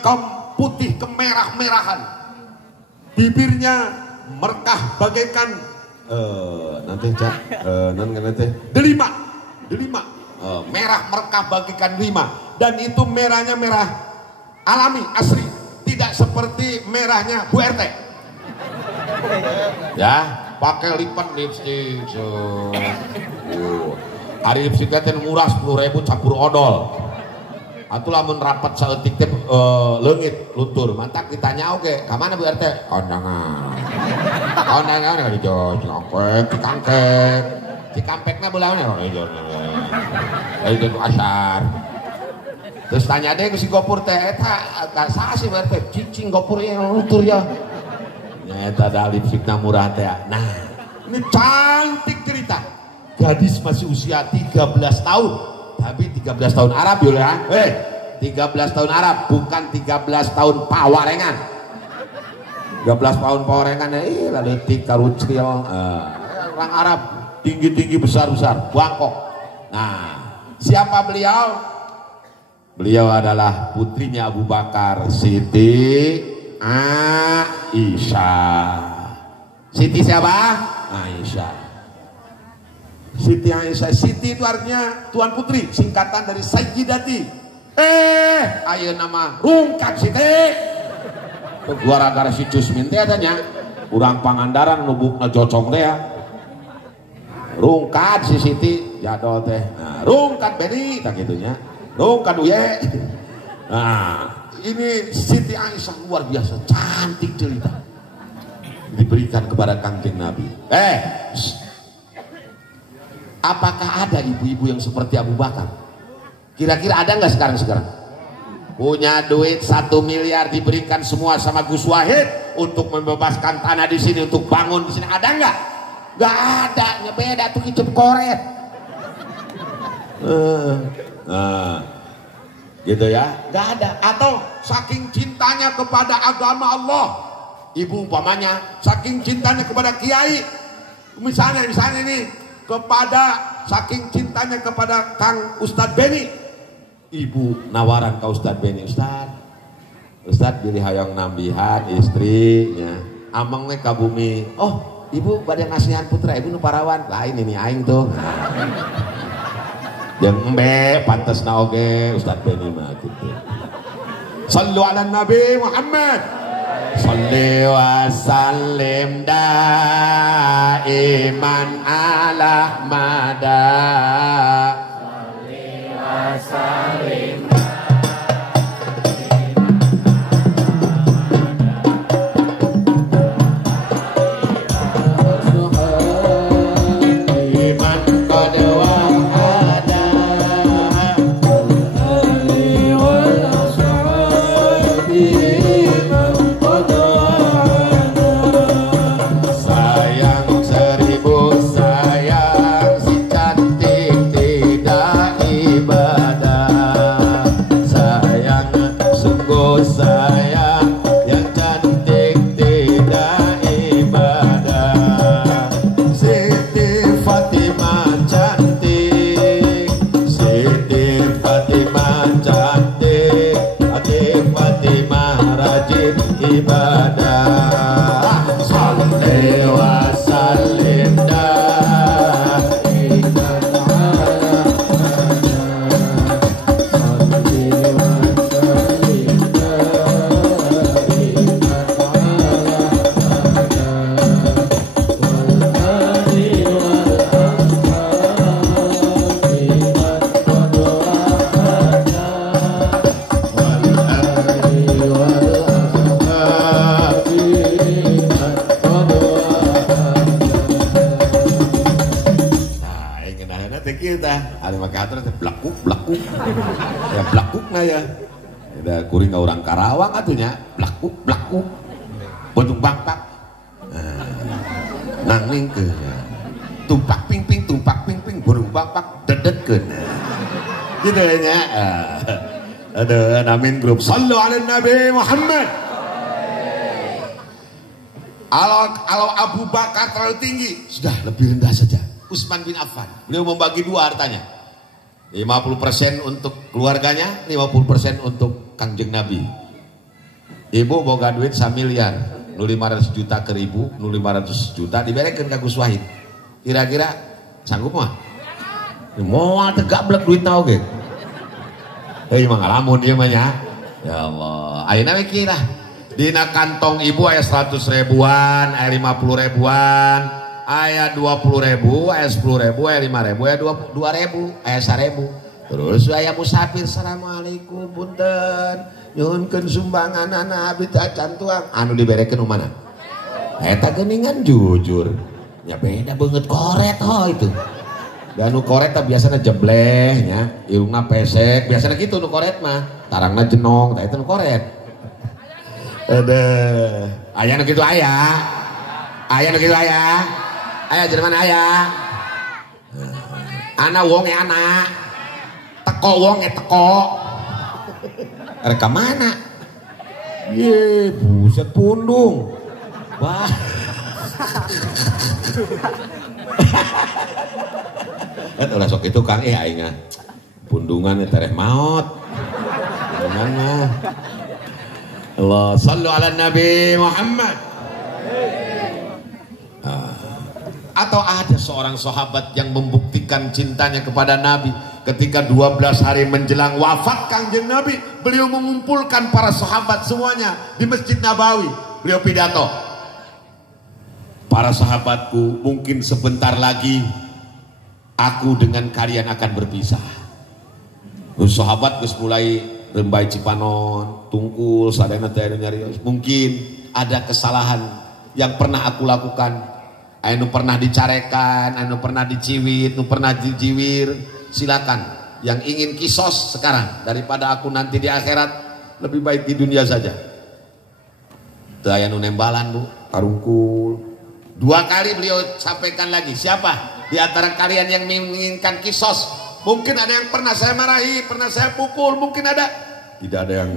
putih kemerah-merahan, bibirnya merkah bagaikan delima, merah merkah bagaikan delima, dan itu merahnya merah alami asli, tidak seperti merahnya Bu RT. Ya, pakai lipat lipstik. Hari lipstik teh murah 10.000 campur odol. Atulah mun rapat saeutik teh leungit luntur, mantak ditanya oge, ka mana Bu RT? Kondangan. Kondangan di Cikampek. Cikampekna beulauna ijo. Ijo asar. Terus tanya deh ke si Gopur teh, eta saha sih Bu RT? Cicing Gopur yang luntur ya. Nyata da lipstikna murah teh. Nah, ini cantik cerita. Gadis masih usia 13 tahun. Tapi 13 tahun Arab yul ya. 13 tahun Arab bukan 13 tahun pawarengan. 13 tahun pawarengan ya letik karucil. Orang Arab tinggi-tinggi besar-besar, bangkok. Nah, siapa beliau? Beliau adalah putrinya Abu Bakar, Siti Aisyah. Siti siapa? Aisyah. Siti Aisyah. Siti itu artinya tuan putri, singkatan dari Sayyidati. Ayo nama rungkat Siti. Gara-gara si Cusmin teh adanya urang Pangandaran nubuk ngejocong teh ya. Rungkat si Siti jadol teh. Nah, rungkat Beni tak gitunya. Rungkat uye. Nah, ini Siti Aisyah luar biasa cantik cerita. Diberikan kepada Kangjeng Nabi. Apakah ada ibu-ibu yang seperti Abu Bakar? Kira-kira ada nggak sekarang? Punya duit 1 miliar diberikan semua sama Gus Wahid untuk membebaskan tanah di sini untuk bangun di sini, ada nggak? Nggak ada, beda tuh hidup koret. Gitu ya, nggak ada. Atau saking cintanya kepada agama Allah, ibu umpamanya saking cintanya kepada kiai, misalnya ini saking cintanya kepada Kang Ustadz Beni, ibu nawaran ke Ustadz Beni, Ustadz pilih hayang nambihan istrinya amang we ka bumi. Oh, ibu pada ngasihan putra ibu nu parawan lain ini aing tuh. Jeung embe pantesna oge Ustadz Beni mah gitu. Sallu ala Nabi Muhammad. Salli wa sallim daiman ala mada. Salli wa sallim ya blakuk na ya. Ada kuring ka orang Karawang atunya blakuk bentuk bangpak. Nangling ke tumpak ping ping burung bangpak dedetkeun. Gitu nya. Ada namin grup sallu ala Nabi Muhammad. Kalau Abu Bakar terlalu tinggi, sudah lebih rendah saja. Utsman bin Affan, beliau membagi dua hartanya. 50% untuk keluarganya, 50% untuk Kangjeng Nabi. Ibu boga duit 1 miliar, nu 500 juta ke ibu, nu 500 juta diberekeun ka Gus Wahid. Kira-kira sanggup mah? Moal teh gablek duitna oge. Heuh mah ngalamun ieu mah nya. Ya Allah, ayeuna we kira dina kantong ibu aya 100 ribuan, aya 50 ribuan, aya 20 ribu, aya 10 ribu, aya 5 ribu, aya 2 ribu, aya 1000. Terus aya musafir, assalamualaikum punten, nyuhunkeun sumbangan anak abdi acan tuang, anu diberekeun mana? Eta geuningan jujur, nya beda beungeut koret ho itu. Dan nu koret teh biasana jebleh nya, irungna pesek, biasana kitu nu koret mah, tarangna jenong, tah itu nu koret. Aya nu kitu aya. Aya nu kitu aya. Aya jelema aya. Ana wonge ana. teko wonge teko. Reka mana? Ye, buset pundung. Wah. Ulah sok itu Kang aing pundungan tereh maot. Mana? Allah sallu ala Nabi Muhammad. Atau ada seorang sahabat yang membuktikan cintanya kepada Nabi ketika 12 hari menjelang wafat Kangjeng Nabi, beliau mengumpulkan para sahabat semuanya di Masjid Nabawi. Beliau pidato, para sahabatku, mungkin sebentar lagi aku dengan kalian akan berpisah. Sahabat geus mulai rembai Cipanon, Tungkul, sadayana teh nyarios. Mungkin ada kesalahan yang pernah aku lakukan. Anu pernah dicarekan, anu pernah diciwit, anu pernah dijiwir, silakan. Yang ingin kisos sekarang daripada aku nanti di akhirat, lebih baik di dunia saja. Teu aya nu nembalan Bu, tarungkul. 2 kali beliau sampaikan lagi, siapa di antara kalian yang menginginkan kisos? Mungkin ada yang pernah saya marahi, pernah saya pukul, mungkin ada. Tidak ada yang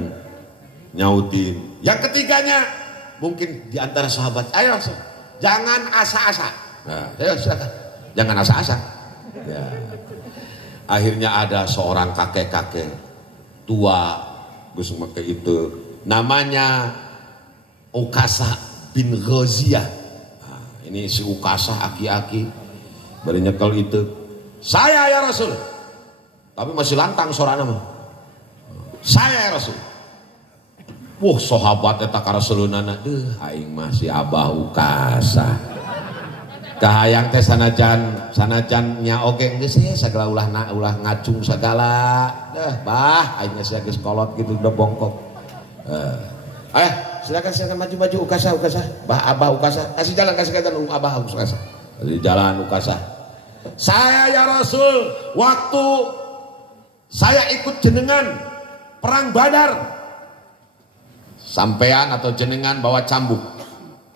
nyautin. Yang ketiganya, mungkin di antara sahabat, ayo jangan asa-asa. Nah, ayo silakan. Jangan asa-asa. Ya. Akhirnya ada seorang kakek-kakek tua, Gus make itu, namanya Ukasa bin Ghaziyah. Nah, ini si Ukasa aki-aki bari nyekel itu. Saya ya Rasul. Tapi masih lantang sorana mah. Saya ya Rasul. Wah, sahabat eta ka Rasulunana, aing masih Abah Ukasa. Kahayang teh sanajan nya oge geus sagala ulah ngacung sagala. Bah, aing geus kolot gitu udah bongkok. Silakan maju Ukasa. Bah Abah Ukasa, kasih jalan Abah Ukasa. Kasih jalan Ukasa. Saya ya Rasul, waktu saya ikut jenengan perang Badar, sampean atau jenengan bawa cambuk.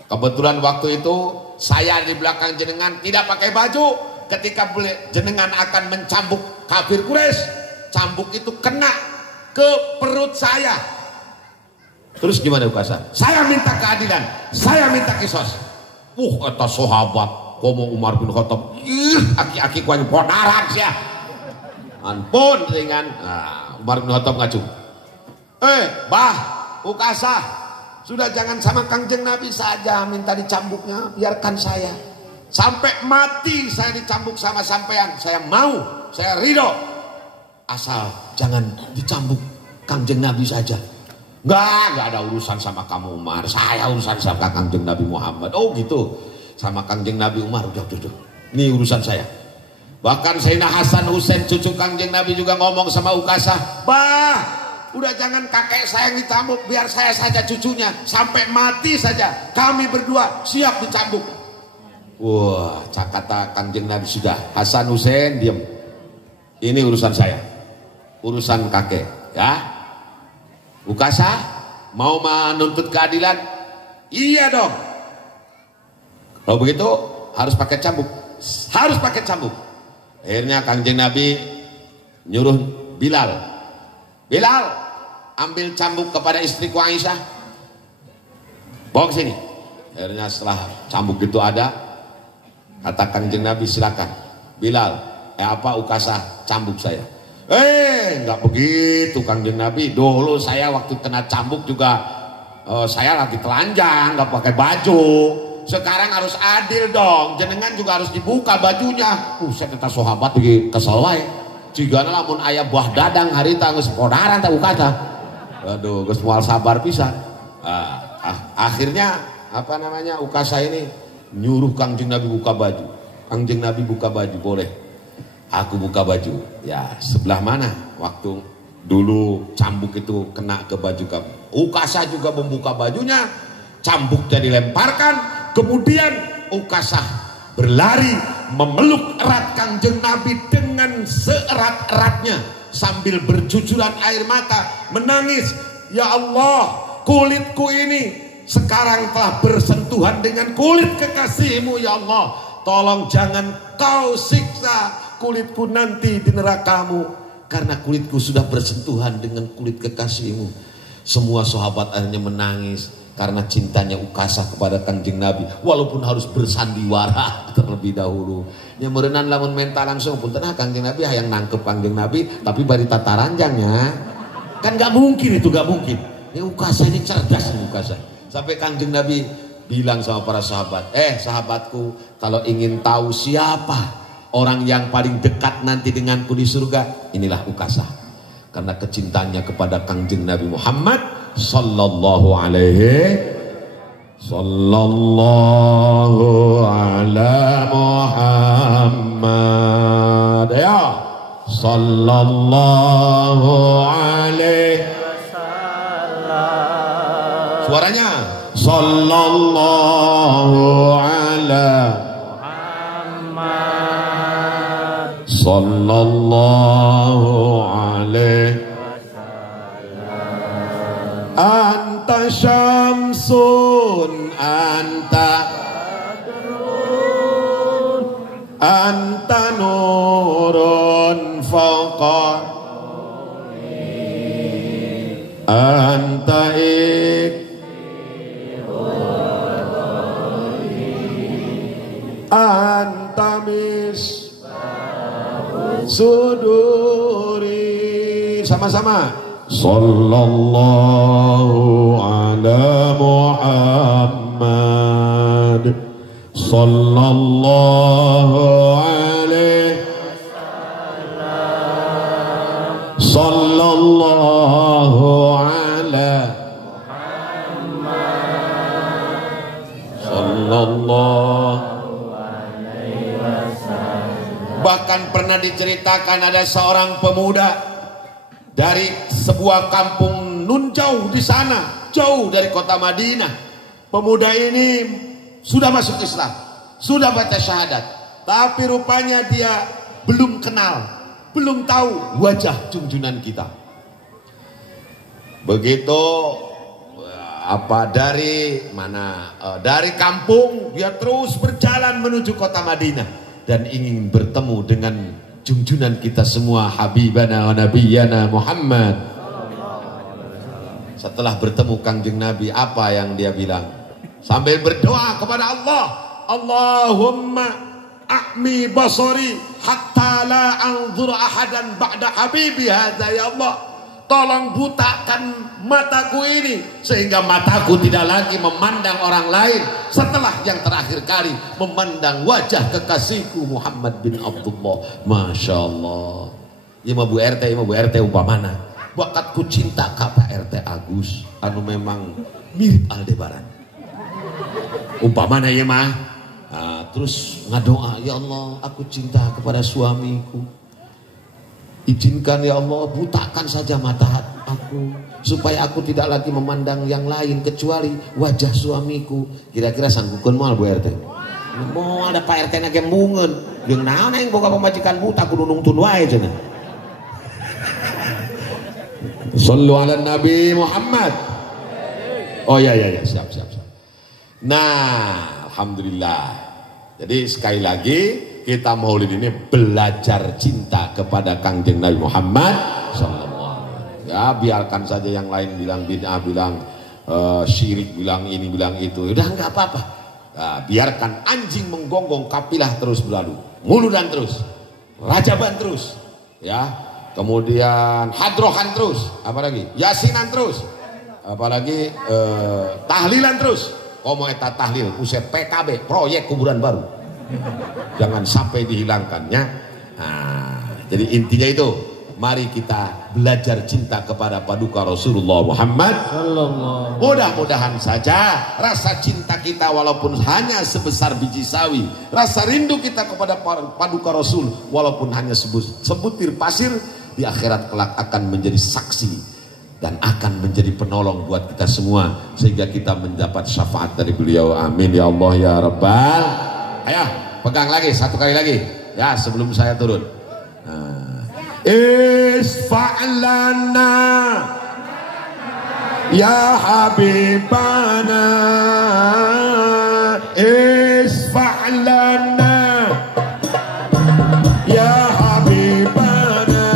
Kebetulan waktu itu saya di belakang jenengan tidak pakai baju. Ketika jenengan akan mencambuk kafir Quraisy, cambuk itu kena ke perut saya. Terus gimana Ukasa? Saya minta keadilan, saya minta kisos. Kata sahabat, komo Umar bin Khattab, aki-aki kuanya ponaran sih. Ampun ringan. Nah, Umar bin Khattab ngacung. Bah Ukasa, sudah jangan sama Kangjeng Nabi saja minta dicambuknya, biarkan saya. Sampai mati saya dicambuk sama sampean, saya mau, saya ridho. Asal jangan dicambuk Kangjeng Nabi saja. Enggak ada urusan sama kamu Umar, saya urusan sama Kangjeng Nabi Muhammad. Oh gitu, sama Kangjeng Nabi Umar, udah. Ini urusan saya. Bahkan Sayyidina Hasan Husain cucu Kangjeng Nabi juga ngomong sama Ukasa, bah, udah jangan kakek saya yang dicambuk, biar saya saja cucunya, sampai mati saja kami berdua siap dicambuk. Wah, kata Kangjeng Nabi sudah, Hasan Husain diam. Ini urusan saya, urusan kakek, ya. Ukasa mau menuntut keadilan? Iya dong. Kalau begitu harus pakai cambuk, harus pakai cambuk. Akhirnya Kangjeng Nabi nyuruh Bilal, ambil cambuk kepada istriku Aisyah, bawa ke sini. Akhirnya setelah cambuk itu ada, kata Kangjeng Nabi, silakan Bilal, Ukasa cambuk saya. Enggak begitu Kangjeng Nabi. Dulu saya waktu kena cambuk juga saya lagi telanjang, nggak pakai baju. Sekarang harus adil dong, jenengan juga harus dibuka bajunya. Saya kata sahabat lagi kesel wae. Jigana lamun aya buah dadang harita geus podaran ta Ukasa. Aduh, geus moal sabar pisan. Akhirnya Ukasa ini nyuruh Kangjeng Nabi buka baju. Kangjeng Nabi buka baju, boleh. Aku buka baju. Ya, sebelah mana? Waktu dulu cambuk itu kena ke baju kamu. Ukasa juga membuka bajunya, cambuknya dilemparkan. Kemudian Ukasa berlari memeluk erat Kangjeng Nabi dengan seerat-eratnya sambil bercucuran air mata, menangis. Ya Allah, kulitku ini sekarang telah bersentuhan dengan kulit kekasihmu. Ya Allah, tolong jangan kau siksa kulitku nanti di nerakamu, karena kulitku sudah bersentuhan dengan kulit kekasihmu. Semua sahabat akhirnya menangis karena cintanya Ukasah kepada Kangjeng Nabi, walaupun harus bersandiwara terlebih dahulu. Nya meureunnan lamun menta langsung punten Kangjeng Nabi hayang nangkep Kangjeng Nabi, tapi bari tata ranjangnya kan gak mungkin, itu gak mungkin. Ya Ukasah ini cerdas Ukasah. Sampai Kangjeng Nabi bilang sama para sahabat, sahabatku, kalau ingin tahu siapa orang yang paling dekat nanti denganku di surga, inilah Ukasah. Karena kecintanya kepada Kangjeng Nabi Muhammad sallallahu alaihi ala Muhammad, ya sallallahu alaihi wasallam. Suaranya sallallahu ala sallallahu alaihi wasallam. Anta syamsun anta badrun anta nurun fawqa anta anta mis suduri. Sama-sama sallallahu ala Muhammad sallallahu alaihi wasallam sallallahu ala Muhammad sallallahu. Bahkan pernah diceritakan ada seorang pemuda dari sebuah kampung nun jauh di sana, jauh dari kota Madinah. Pemuda ini sudah masuk Islam, sudah baca syahadat, tapi rupanya dia belum kenal, belum tahu wajah junjungan kita. Begitu dari mana? Dari kampung dia terus berjalan menuju kota Madinah dan ingin bertemu dengan junjungan kita semua, Habibana wa Nabiyana Muhammad. Setelah bertemu Kangjeng Nabi, apa yang dia bilang? Sambil berdoa kepada Allah, Allahumma a'mi basari hatta la anzur ahadan ba'da habibi hadza, ya Allah, tolong butakan mataku ini sehingga mataku tidak lagi memandang orang lain setelah yang terakhir kali memandang wajah kekasihku Muhammad bin Abdullah. Masya Allah. Ibu RT umpamana bakatku cinta ka Pak RT Agus anu memang mirip Aldebaran umpamana ya mah. Terus ngadoa, ya Allah, aku cinta kepada suamiku, izinkan ya Allah, butakan saja mata aku supaya aku tidak lagi memandang yang lain kecuali wajah suamiku. Kira-kira sanggupkeun moal Bu RT? Mau ada Pak RT nage mungeun, jeung naon aing boga pamajikan buta kudu nungtun wae cenah. Shallu ala Nabi Muhammad. Oh ya siap. Nah, alhamdulillah. Jadi sekali lagi kita maulid ini belajar cinta kepada Kangjeng Nabi Muhammad sallallahu alaihi wasallam. Ya biarkan saja yang lain bilang bid'ah, bilang syirik, bilang ini, bilang itu. Udah enggak apa-apa. Nah, biarkan anjing menggonggong, kapilah terus berlalu. Muludan terus. Rajaban terus. Ya. Kemudian hadrohan terus. Apalagi? Yasinan terus. Apalagi tahlilan terus. Komo eta tahlil usai PKB proyek kuburan baru. Jangan sampai dihilangkannya. Nah, jadi intinya itu, mari kita belajar cinta kepada paduka Rasulullah Muhammad. Mudah-mudahan saja rasa cinta kita walaupun hanya sebesar biji sawi, rasa rindu kita kepada paduka Rasul walaupun hanya sebutir pasir, di akhirat kelak akan menjadi saksi dan akan menjadi penolong buat kita semua sehingga kita mendapat syafaat dari beliau. Amin ya Allah ya Rabbal. Ayo pegang lagi satu kali lagi ya sebelum saya turun. Isfa'lana ya habibana, isfa'lana ya habibana,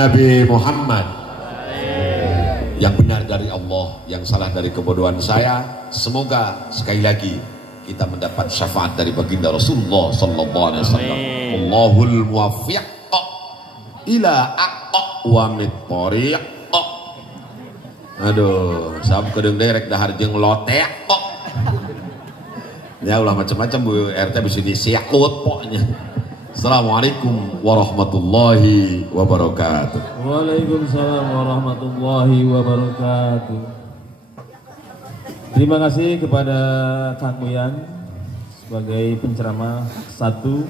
Nabi Muhammad. Yang benar dari Allah, yang salah dari kebodohan saya. Semoga sekali lagi kita mendapat syafaat dari baginda Rasulullah sallallahu alaihi wasallam. Allahul muwaffiq ila aqwamit thoriq. Aduh, sab kedeng derek dahar jeung lotek kok. Ya ulah macam-macam Bu RT bisa disiakut pokoknya. Assalamualaikum warahmatullahi wabarakatuh. Waalaikumsalam warahmatullahi wabarakatuh. Terima kasih kepada Kang Uyan sebagai penceramah satu.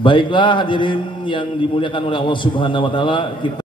Baiklah hadirin yang dimuliakan oleh Allah Subhanahu wa taala, kita